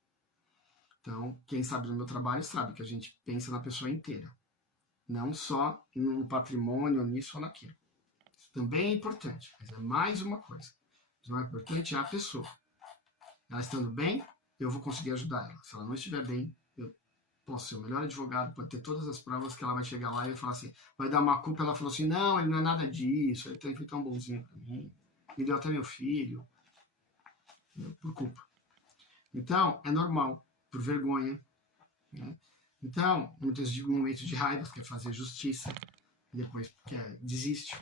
Então, quem sabe do meu trabalho sabe que a gente pensa na pessoa inteira. Não só no patrimônio, nisso ou naquilo. Isso também é importante, mas é mais uma coisa. O mais importante é a pessoa. Ela estando bem, eu vou conseguir ajudar ela. Se ela não estiver bem, eu posso ser o melhor advogado, pode ter todas as provas que ela vai chegar lá e falar assim, vai dar uma culpa, ela falou assim, não, ele não é nada disso, ele tem feito tão bonzinho pra mim, me deu até meu filho, por culpa. Então, é normal, por vergonha, né? Então, muitos momentos de raiva, quer fazer justiça, depois desiste.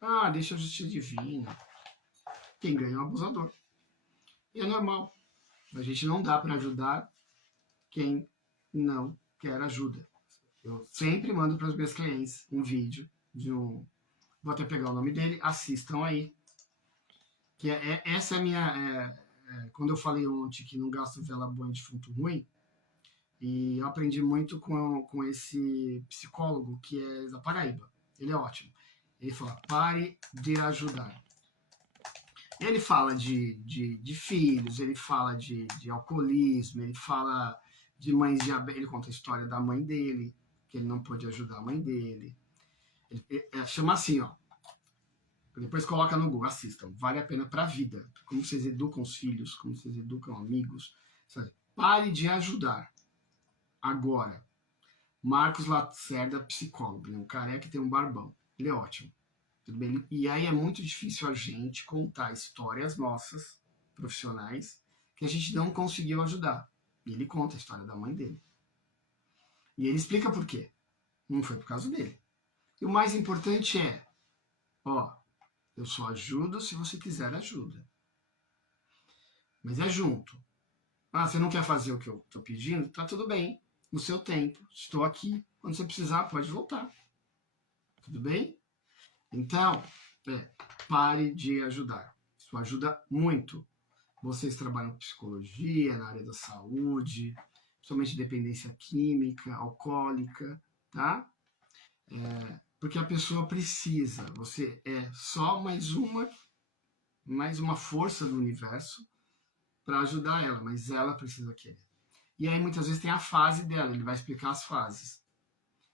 Ah, deixa a justiça divina. Quem ganha é o abusador. E é normal. A gente não dá para ajudar quem não quer ajuda. Eu sempre mando para os meus clientes um vídeo de um... Vou até pegar o nome dele, assistam aí. Que essa é a minha... quando eu falei ontem que não gasto vela boa em defunto ruim, e eu aprendi muito com esse psicólogo que é da Paraíba. Ele é ótimo. Ele fala, pare de ajudar. Ele fala de filhos, ele fala de alcoolismo, ele fala de mães diabéticas, ele conta a história da mãe dele, que ele não pôde ajudar a mãe dele. Ele chama assim, ó. Depois coloca no Google, assistam. Vale a pena para a vida. Como vocês educam os filhos, como vocês educam amigos. Sabe? Pare de ajudar. Agora, Marcos Lacerda, psicólogo, né? Um careca que tem um barbão. Ele é ótimo. Tudo bem? E aí é muito difícil a gente contar histórias nossas, profissionais, que a gente não conseguiu ajudar. E ele conta a história da mãe dele. E ele explica por quê. Não foi por causa dele. E o mais importante é, ó, eu só ajudo se você quiser ajuda. Mas é junto. Ah, você não quer fazer o que eu tô pedindo? Tá tudo bem. No seu tempo. Estou aqui. Quando você precisar, pode voltar. Tudo bem? Então, pare de ajudar. Isso ajuda muito. Vocês trabalham com psicologia, na área da saúde, principalmente dependência química, alcoólica, tá? Porque a pessoa precisa. Você é só mais uma força do universo para ajudar ela, mas ela precisa querer. E aí muitas vezes tem a fase dela, ele vai explicar as fases.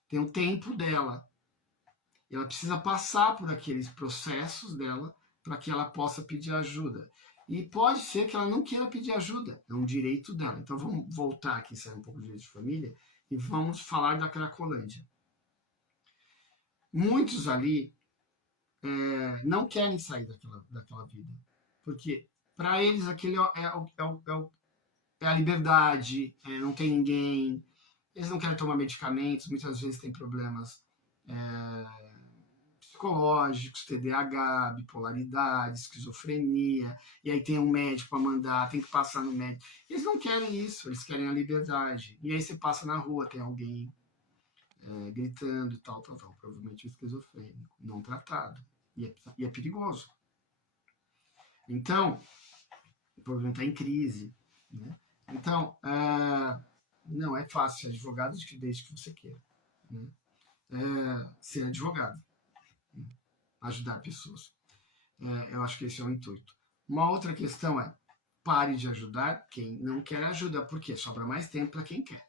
Tem o tempo dela. Ela precisa passar por aqueles processos dela para que ela possa pedir ajuda. E pode ser que ela não queira pedir ajuda, é um direito dela. Então vamos voltar aqui, sair um pouco do direito de família, e vamos falar da Cracolândia. Muitos ali não querem sair daquela vida, porque para eles aquele é a liberdade, não tem ninguém, eles não querem tomar medicamentos, muitas vezes tem problemas psicológicos, TDAH, bipolaridade, esquizofrenia, e aí tem um médico para mandar, tem que passar no médico. Eles não querem isso, eles querem a liberdade. E aí você passa na rua, tem alguém gritando e tal. Provavelmente um esquizofrênico, não tratado. E é perigoso. Então, provavelmente está em crise. Né? Então, não é fácil ser advogado desde que você queira. Né? Ser advogado. Né? Ajudar pessoas. Eu acho que esse é o intuito. Uma outra questão é, pare de ajudar quem não quer ajuda. Por quê? Sobra mais tempo para quem quer.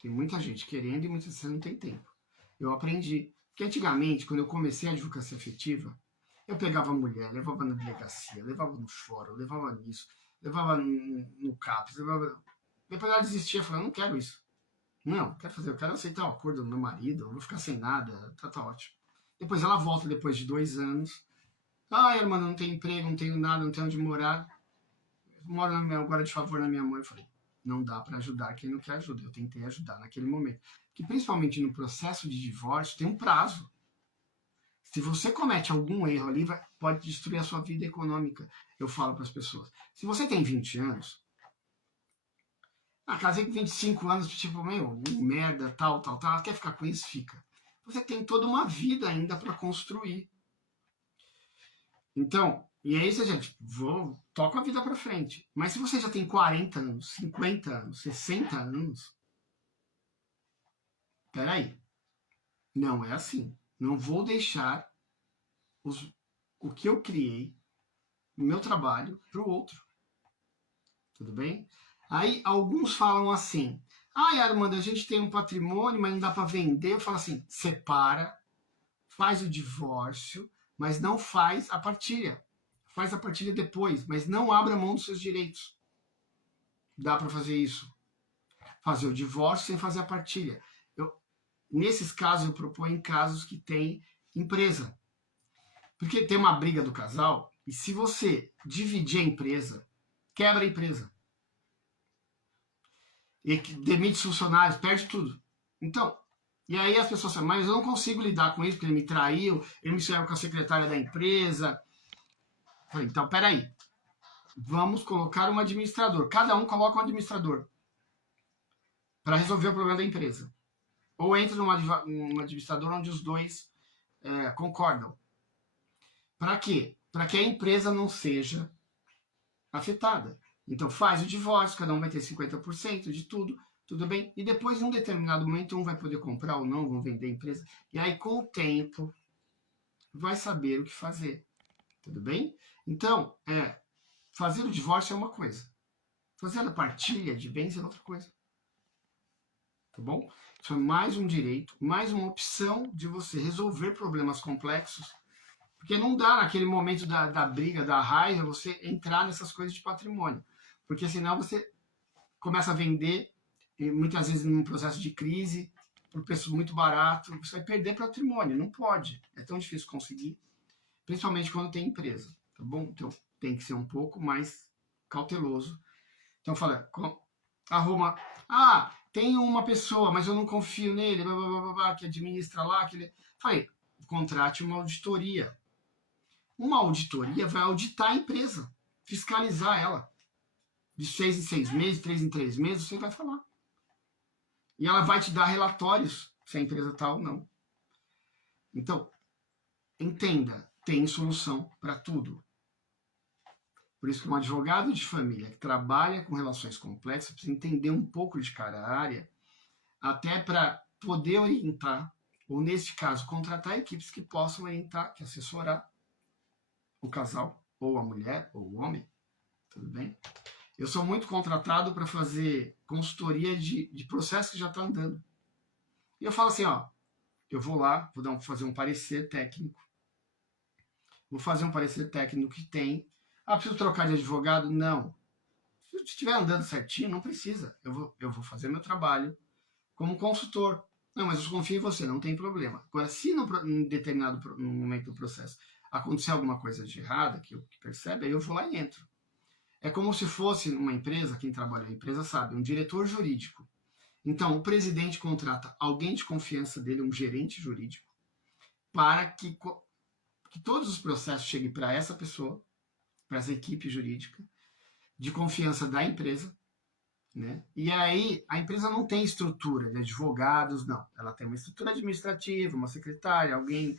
Tem muita gente querendo e muita gente não tem tempo. Eu aprendi que antigamente, quando eu comecei a advocacia afetiva, eu pegava a mulher, levava na delegacia, levava no fórum, levava nisso, levava no CAPS, levava... Depois ela desistia, falando, não quero isso. Não, eu quero aceitar o acordo do meu marido, eu vou ficar sem nada, tá ótimo. Depois ela volta depois de 2 anos. Irmã, não tenho emprego, não tenho nada, não tenho onde morar. Moro agora de favor na minha mãe. Eu falei, não dá para ajudar quem não quer ajuda. Eu tentei ajudar naquele momento. Que principalmente no processo de divórcio tem um prazo. Se você comete algum erro ali, pode destruir a sua vida econômica. Eu falo para as pessoas. Se você tem 20 anos, casei com 25 anos, tipo, merda, tal, quer ficar com isso? Fica. Você tem toda uma vida ainda para construir. Então, e aí você já, toca a vida para frente. Mas se você já tem 40 anos, 50 anos, 60 anos, peraí, não é assim. Não vou deixar o que eu criei, o meu trabalho, para o outro. Tudo bem? Aí alguns falam assim, Armando, a gente tem um patrimônio, mas não dá para vender. Eu falo assim, separa, faz o divórcio, mas não faz a partilha. Faz a partilha depois, mas não abra mão dos seus direitos. Dá para fazer isso. Fazer o divórcio sem fazer a partilha. Nesses casos, eu proponho em casos que tem empresa. Porque tem uma briga do casal, e se você dividir a empresa, quebra a empresa. E demite os funcionários, perde tudo. Então, e aí as pessoas falam, mas eu não consigo lidar com isso, porque ele me traiu, ele me saiu com a secretária da empresa. Eu falei, então, peraí. Vamos colocar um administrador. Cada um coloca um administrador para resolver o problema da empresa. Ou entra num administrador onde os dois concordam. Para quê? Para que a empresa não seja afetada. Então faz o divórcio, cada um vai ter 50% de tudo bem? E depois, em um determinado momento, um vai poder comprar ou não, vão vender a empresa. E aí, com o tempo, vai saber o que fazer. Tudo bem? Então, fazer o divórcio é uma coisa. Fazer a partilha de bens é outra coisa. Tá bom? Isso é mais um direito, mais uma opção de você resolver problemas complexos, porque não dá naquele momento da briga, da raiva, você entrar nessas coisas de patrimônio, porque senão você começa a vender, e muitas vezes num processo de crise, por preço muito barato, você vai perder patrimônio, não pode, é tão difícil conseguir, principalmente quando tem empresa, tá bom? Então tem que ser um pouco mais cauteloso. Então fala, arruma, tem uma pessoa, mas eu não confio nele, blá, blá, blá, blá, que administra lá, que ele... Falei, contrate uma auditoria. Uma auditoria vai auditar a empresa, fiscalizar ela. De 6 em 6 meses, 3 em 3 meses, você vai falar. E ela vai te dar relatórios se a empresa está ou não. Então, entenda, tem solução para tudo. Por isso que um advogado de família que trabalha com relações complexas precisa entender um pouco de cada área, até para poder orientar, ou nesse caso, contratar equipes que possam orientar, que assessorar o casal, ou a mulher, ou o homem. Tudo bem? Eu sou muito contratado para fazer consultoria de processo que já está andando. E eu falo assim, eu vou lá, vou fazer um parecer técnico. Vou fazer um parecer técnico que tem. Preciso trocar de advogado? Não. Se estiver andando certinho, não precisa. Eu vou fazer meu trabalho como consultor. Não, mas eu confio em você, não tem problema. Agora, se num determinado momento do processo acontecer alguma coisa de errada, que eu percebo, aí eu vou lá e entro. É como se fosse uma empresa, quem trabalha na empresa sabe, um diretor jurídico. Então, o presidente contrata alguém de confiança dele, um gerente jurídico, para que todos os processos cheguem para essa pessoa, para essa equipe jurídica, de confiança da empresa, né? E aí a empresa não tem estrutura de advogados, não. Ela tem uma estrutura administrativa, uma secretária, alguém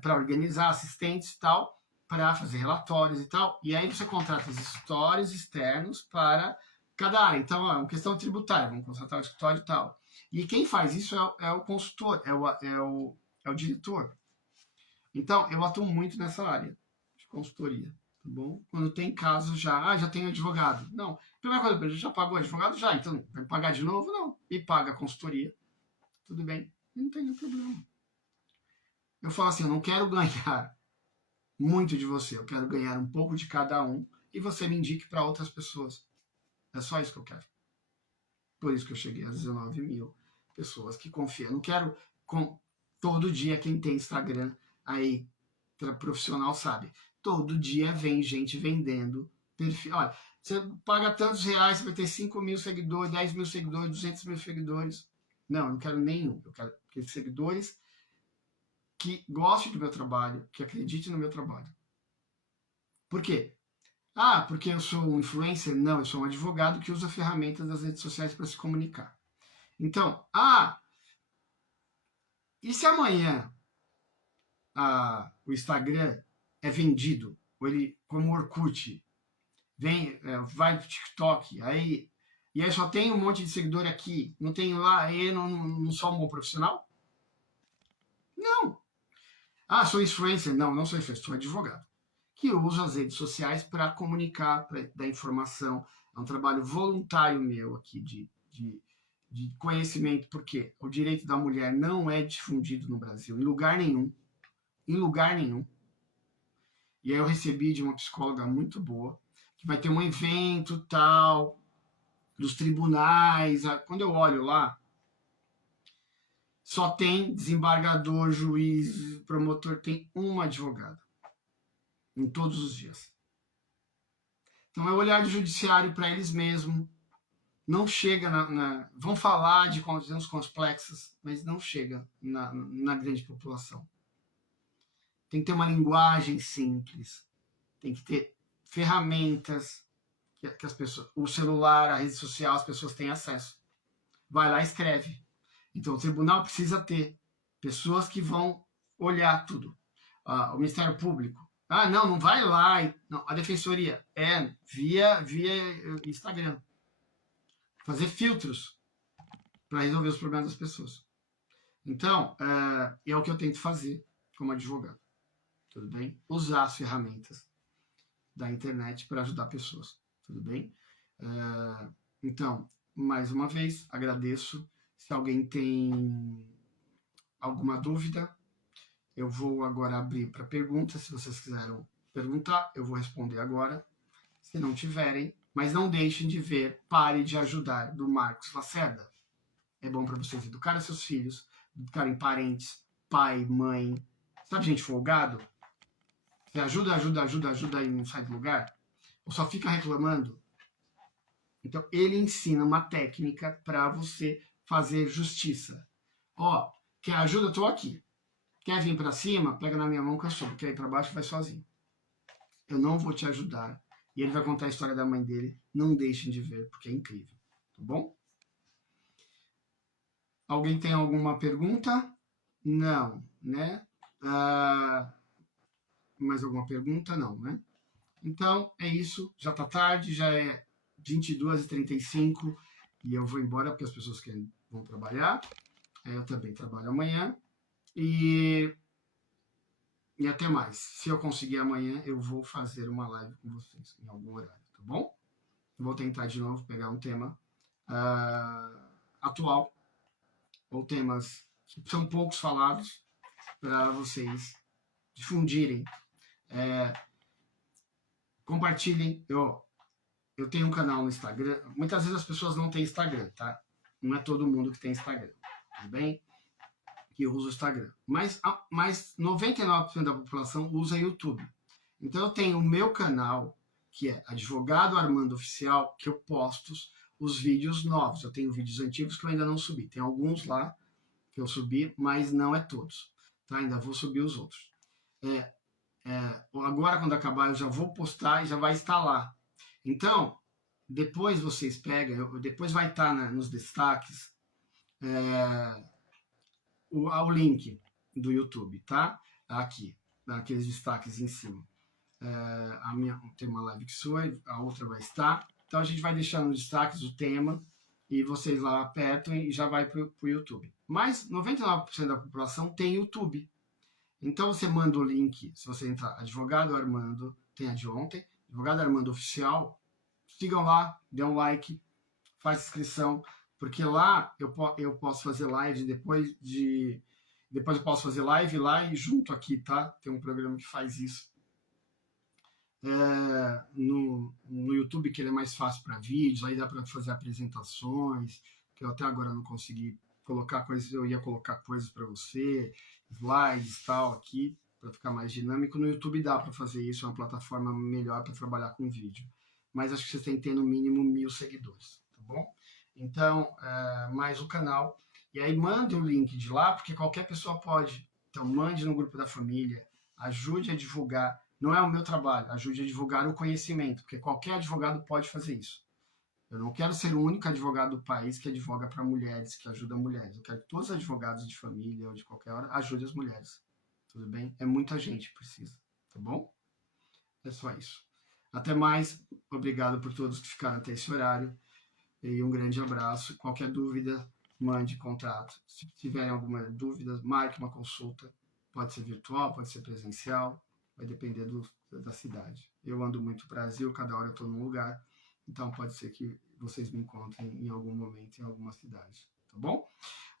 para organizar, assistentes e tal, para fazer relatórios e tal. E aí você contrata os escritórios externos para cada área. Então, é uma questão tributária, vamos contratar o escritório e tal. E quem faz isso é o consultor, é o diretor. Então, eu atuo muito nessa área de consultoria, tá bom? Quando tem caso já tem advogado. Não, primeira coisa, já pagou advogado? Já, então vai pagar de novo? Não. E paga a consultoria. Tudo bem, não tem nenhum problema. Eu falo assim, eu não quero ganhar muito de você, eu quero ganhar um pouco de cada um e você me indique para outras pessoas. É só isso que eu quero. Por isso que eu cheguei a 19 mil pessoas que confiam. Eu não quero todo dia quem tem Instagram aí, profissional sabe. Todo dia vem gente vendendo perfil. Olha, você paga tantos reais, você vai ter 5 mil seguidores, 10 mil seguidores, 200 mil seguidores. Não, eu não quero nenhum. Eu quero aqueles seguidores que gostem do meu trabalho, que acreditem no meu trabalho. Por quê? Ah, porque eu sou um influencer? Não, eu sou um advogado que usa ferramentas das redes sociais para se comunicar. Então, e se amanhã o Instagram é vendido, ou ele, como o Orkut, vai pro TikTok, e aí só tem um monte de seguidor aqui, não tem lá, aí não sou um bom profissional? Não. Ah, sou influencer? Não, não sou influencer, sou advogado. Que usa as redes sociais para comunicar, para dar informação. É um trabalho voluntário meu aqui de conhecimento, porque o direito da mulher não é difundido no Brasil, em lugar nenhum. Em lugar nenhum. E aí eu recebi de uma psicóloga muito boa, que vai ter um evento tal, dos tribunais. Quando eu olho lá, só tem desembargador, juiz, promotor, tem um advogado. Em todos os dias. Então é o olhar do judiciário para eles mesmos. Não chega vão falar de questões complexas, mas não chega na grande população. Tem que ter uma linguagem simples. Tem que ter ferramentas que as pessoas, o celular, a rede social, as pessoas têm acesso. Vai lá e escreve. Então o tribunal precisa ter pessoas que vão olhar tudo. O Ministério Público. Não vai lá. Não, a defensoria via Instagram. Fazer filtros para resolver os problemas das pessoas. Então, é o que eu tento fazer como advogado. Tudo bem? Usar as ferramentas da internet para ajudar pessoas. Tudo bem? Então, mais uma vez, agradeço. Se alguém tem alguma dúvida, eu vou agora abrir para perguntas. Se vocês quiserem perguntar, eu vou responder agora. Se não tiverem, mas não deixem de ver Pare de Ajudar, do Marcos Lacerda. É bom para vocês educarem seus filhos, educarem parentes, pai, mãe. Sabe gente folgado? Você ajuda e não sai do lugar? Ou só fica reclamando? Então, ele ensina uma técnica para você fazer justiça. Quer ajuda? Eu tô aqui. Quer vir para cima? Pega na minha mão que eu subo. Quer ir para baixo? Vai sozinho. Eu não vou te ajudar. E ele vai contar a história da mãe dele. Não deixem de ver, porque é incrível. Tá bom? Alguém tem alguma pergunta? Não, né? Mais alguma pergunta? Não, né? Então, é isso. Já tá tarde, já é 22h35 e eu vou embora porque as pessoas vão trabalhar. Eu também trabalho amanhã. E até mais. Se eu conseguir amanhã, eu vou fazer uma live com vocês em algum horário, tá bom? Vou tentar de novo pegar um tema atual ou temas que são poucos falados para vocês difundirem. Compartilhem. Eu tenho um canal no Instagram. Muitas vezes as pessoas não têm Instagram, tá? Não é todo mundo que tem Instagram, tudo bem? Que usa o Instagram. Mas 99% da população usa YouTube. Então eu tenho o meu canal, que é Advogado Armando Oficial, que eu posto os vídeos novos. Eu tenho vídeos antigos que eu ainda não subi. Tem alguns lá que eu subi, mas não é todos. Tá? Ainda vou subir os outros. Agora, quando acabar, eu já vou postar e já vai estar lá. Então, Depois vocês pegam, depois vai estar nos destaques o link do YouTube, tá? Aqui, naqueles destaques em cima. A minha tem uma live que sua, a outra vai estar. Então a gente vai deixando nos destaques o tema e vocês lá apertam e já vai para o YouTube. Mas 99% da população tem YouTube. Então você manda o link, se você entrar, Advogado Armando, tem a de ontem, Advogado Armando Oficial, sigam lá, dê um like, faz inscrição, porque lá eu posso fazer live depois eu posso fazer live lá e junto aqui, tá? Tem um programa que faz isso. No YouTube, que ele é mais fácil para vídeos, aí dá para fazer apresentações, que eu até agora não consegui colocar coisas, eu ia colocar coisas para você, slides tal aqui, para ficar mais dinâmico. No YouTube dá para fazer isso, é uma plataforma melhor para trabalhar com vídeo. Mas acho que vocês têm que ter no mínimo 1000 seguidores, tá bom? Então, mais o canal. E aí mande o link de lá, porque qualquer pessoa pode. Então, mande no grupo da família, ajude a divulgar. Não é o meu trabalho, ajude a divulgar o conhecimento, porque qualquer advogado pode fazer isso. Eu não quero ser o único advogado do país que advoga para mulheres, que ajuda mulheres. Eu quero que todos os advogados de família ou de qualquer hora ajudem as mulheres. Tudo bem? É muita gente que precisa, tá bom? É só isso. Até mais. Obrigado por todos que ficaram até esse horário. E um grande abraço. Qualquer dúvida, mande contato. Se tiverem alguma dúvida, marque uma consulta. Pode ser virtual, pode ser presencial. Vai depender da cidade. Eu ando muito no Brasil, cada hora eu estou num lugar. Então pode ser que vocês me encontrem em algum momento em alguma cidade. Tá bom?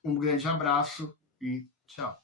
Um grande abraço e tchau.